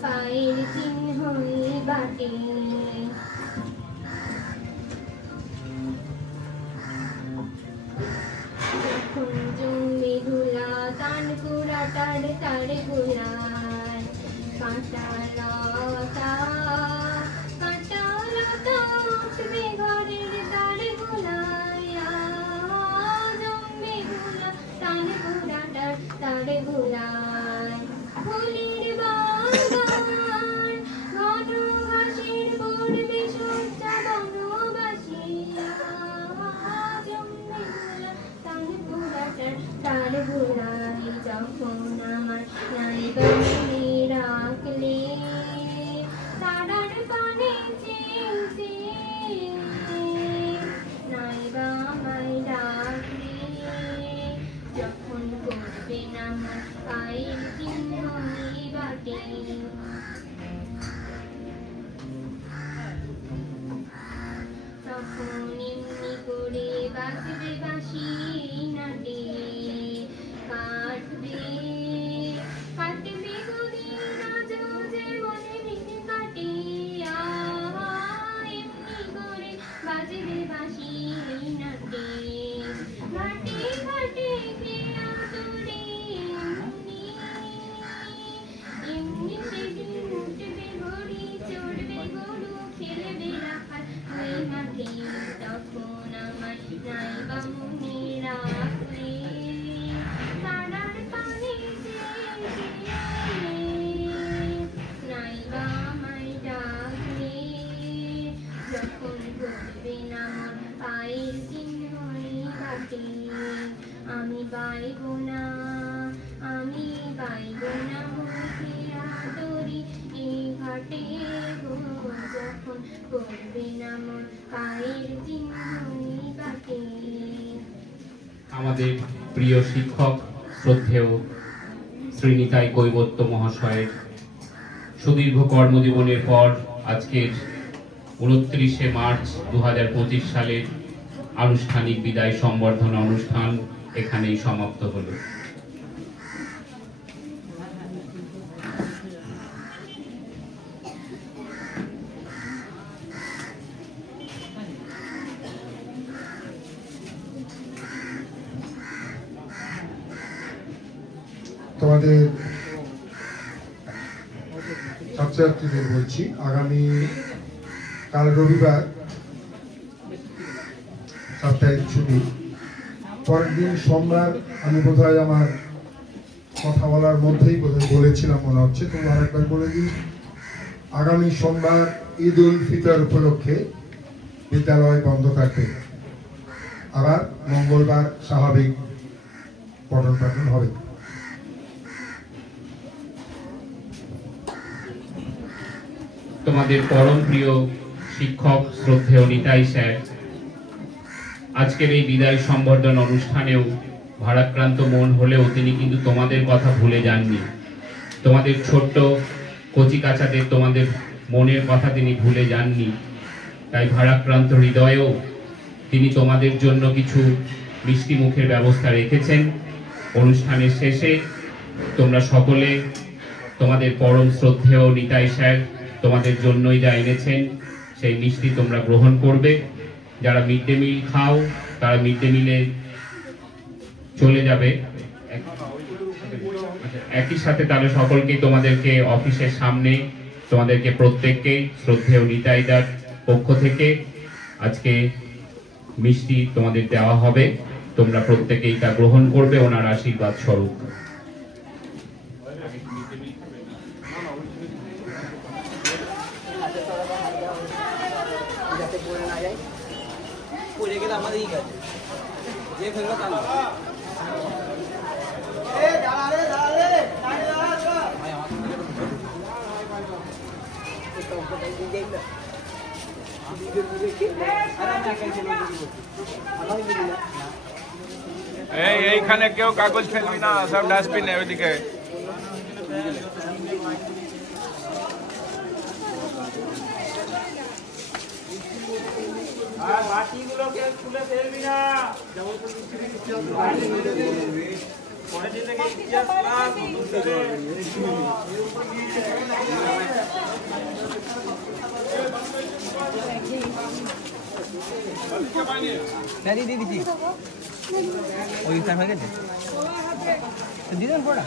পায়ের চিহ্নই বাটে, যখন জমি ধুলা তান পুরাটার তারে গুলায়, কাঁটা লতা উঠবে ঘরের তারে গুলায়, জমি ধুলা তান পুরাটার তারে গুলায়, ফুলের বাগান ঘন ঘাসের পড়বে সজ্জা বনবাসী, জমি ধুলা তান পুরাটার তার ঘুরাই, যখন আমার নাই বামনে রাখলে তারার পানে চেয়েছে, নাই বামাই রাখলে যখন করবে না পায়ের চিহ্নই বাটে, তখন এমনি করে বাঁচবে বাঁশি নাটে, কাটবে কদিন আজও যে মনে মৃতে কাটে, এমনি করে বাজবে বাঁশি নাটে, ঘাটে ঘাটে খেয়া তোরে এমনি সেদিন উঠবে ঘড়ি, চড়বে গরু, খেলবে রাখাল ওই মাঠে, তখন আমার নাই বামনে রাখলে তারার পানে নাই বামাই ডাকলে, যখন করবে না পায়ের চিহ্নই বাটে, আমি বাইব না মুখে আদরি এই ঘাটে গো, যখন করবে না পায়ের চিহ্নই বাটে। আমাদের প্রিয় শিক্ষক শ্রদ্ধেয় শ্রী নিতাই কৈবর্ত মহাশয়ের সুদীর্ঘ কর্মজীবনের পর আজকের 29শে মার্চ 2025 সালের আনুষ্ঠানিক বিদায় সম্বর্ধনা অনুষ্ঠান এখানেই সমাপ্ত হলো। তোমাদের ছাত্রছাত্রীদের বলছি, আগামী কাল রবিবার সাপ্তাহিক ছুটি, পরের দিন সোমবার আমি বোধহয় আমার কথা বলার মধ্যেই বোধহয় বলেছিলাম মনে হচ্ছে, তো আরেকবার বলে দিই। আগামী সোমবার ঈদ উল ফিতর উপলক্ষে বিদ্যালয় বন্ধ থাকবে, আবার মঙ্গলবার স্বাভাবিক পঠন পাঠন হবে। তোমাদের পরম প্রিয় শিক্ষক শ্রদ্ধেয় নিতাই স্যার আজকের এই বিদায় সম্বর্ধন অনুষ্ঠানেও ভারাক্রান্ত মন হলেও তিনি কিন্তু তোমাদের কথা ভুলে যাননি। তোমাদের ছোট্ট কচিকাচাদের তোমাদের মনের কথা তিনি ভুলে যাননি। তাই ভারাক্রান্ত হৃদয়েও তিনি তোমাদের জন্য কিছু মিষ্টি মুখের ব্যবস্থা রেখেছেন। অনুষ্ঠানের শেষে তোমরা সকলে তোমাদের পরম শ্রদ্ধেয় নিতাই স্যার তোমাদের জন্যই যা এনেছেন সেই মিষ্টি তোমরা গ্রহণ করবে। যারা মিড ডে মিল খাও তারা মিড ডে মিলে চলে যাবে। একই সাথে তারা সকলকে তোমাদেরকে অফিসের সামনে তোমাদেরকে প্রত্যেককে শ্রদ্ধেয় নিতাইদার পক্ষ থেকে আজকে মিষ্টি তোমাদের দেওয়া হবে। তোমরা প্রত্যেকেই তা গ্রহণ করবে ওনার আশীর্বাদ স্বরূপ। এইখানে কেউ কাগজ ফেলবি না, সব ডাস্টবিনে ওইদিকে। আর বাটিগুলোকে খুলে ফেলবি না, পরে দিলে ইতিহাস ক্লাস দিয়ে দিচ্ছি ওই হয়ে গেছে দিলেন পড়া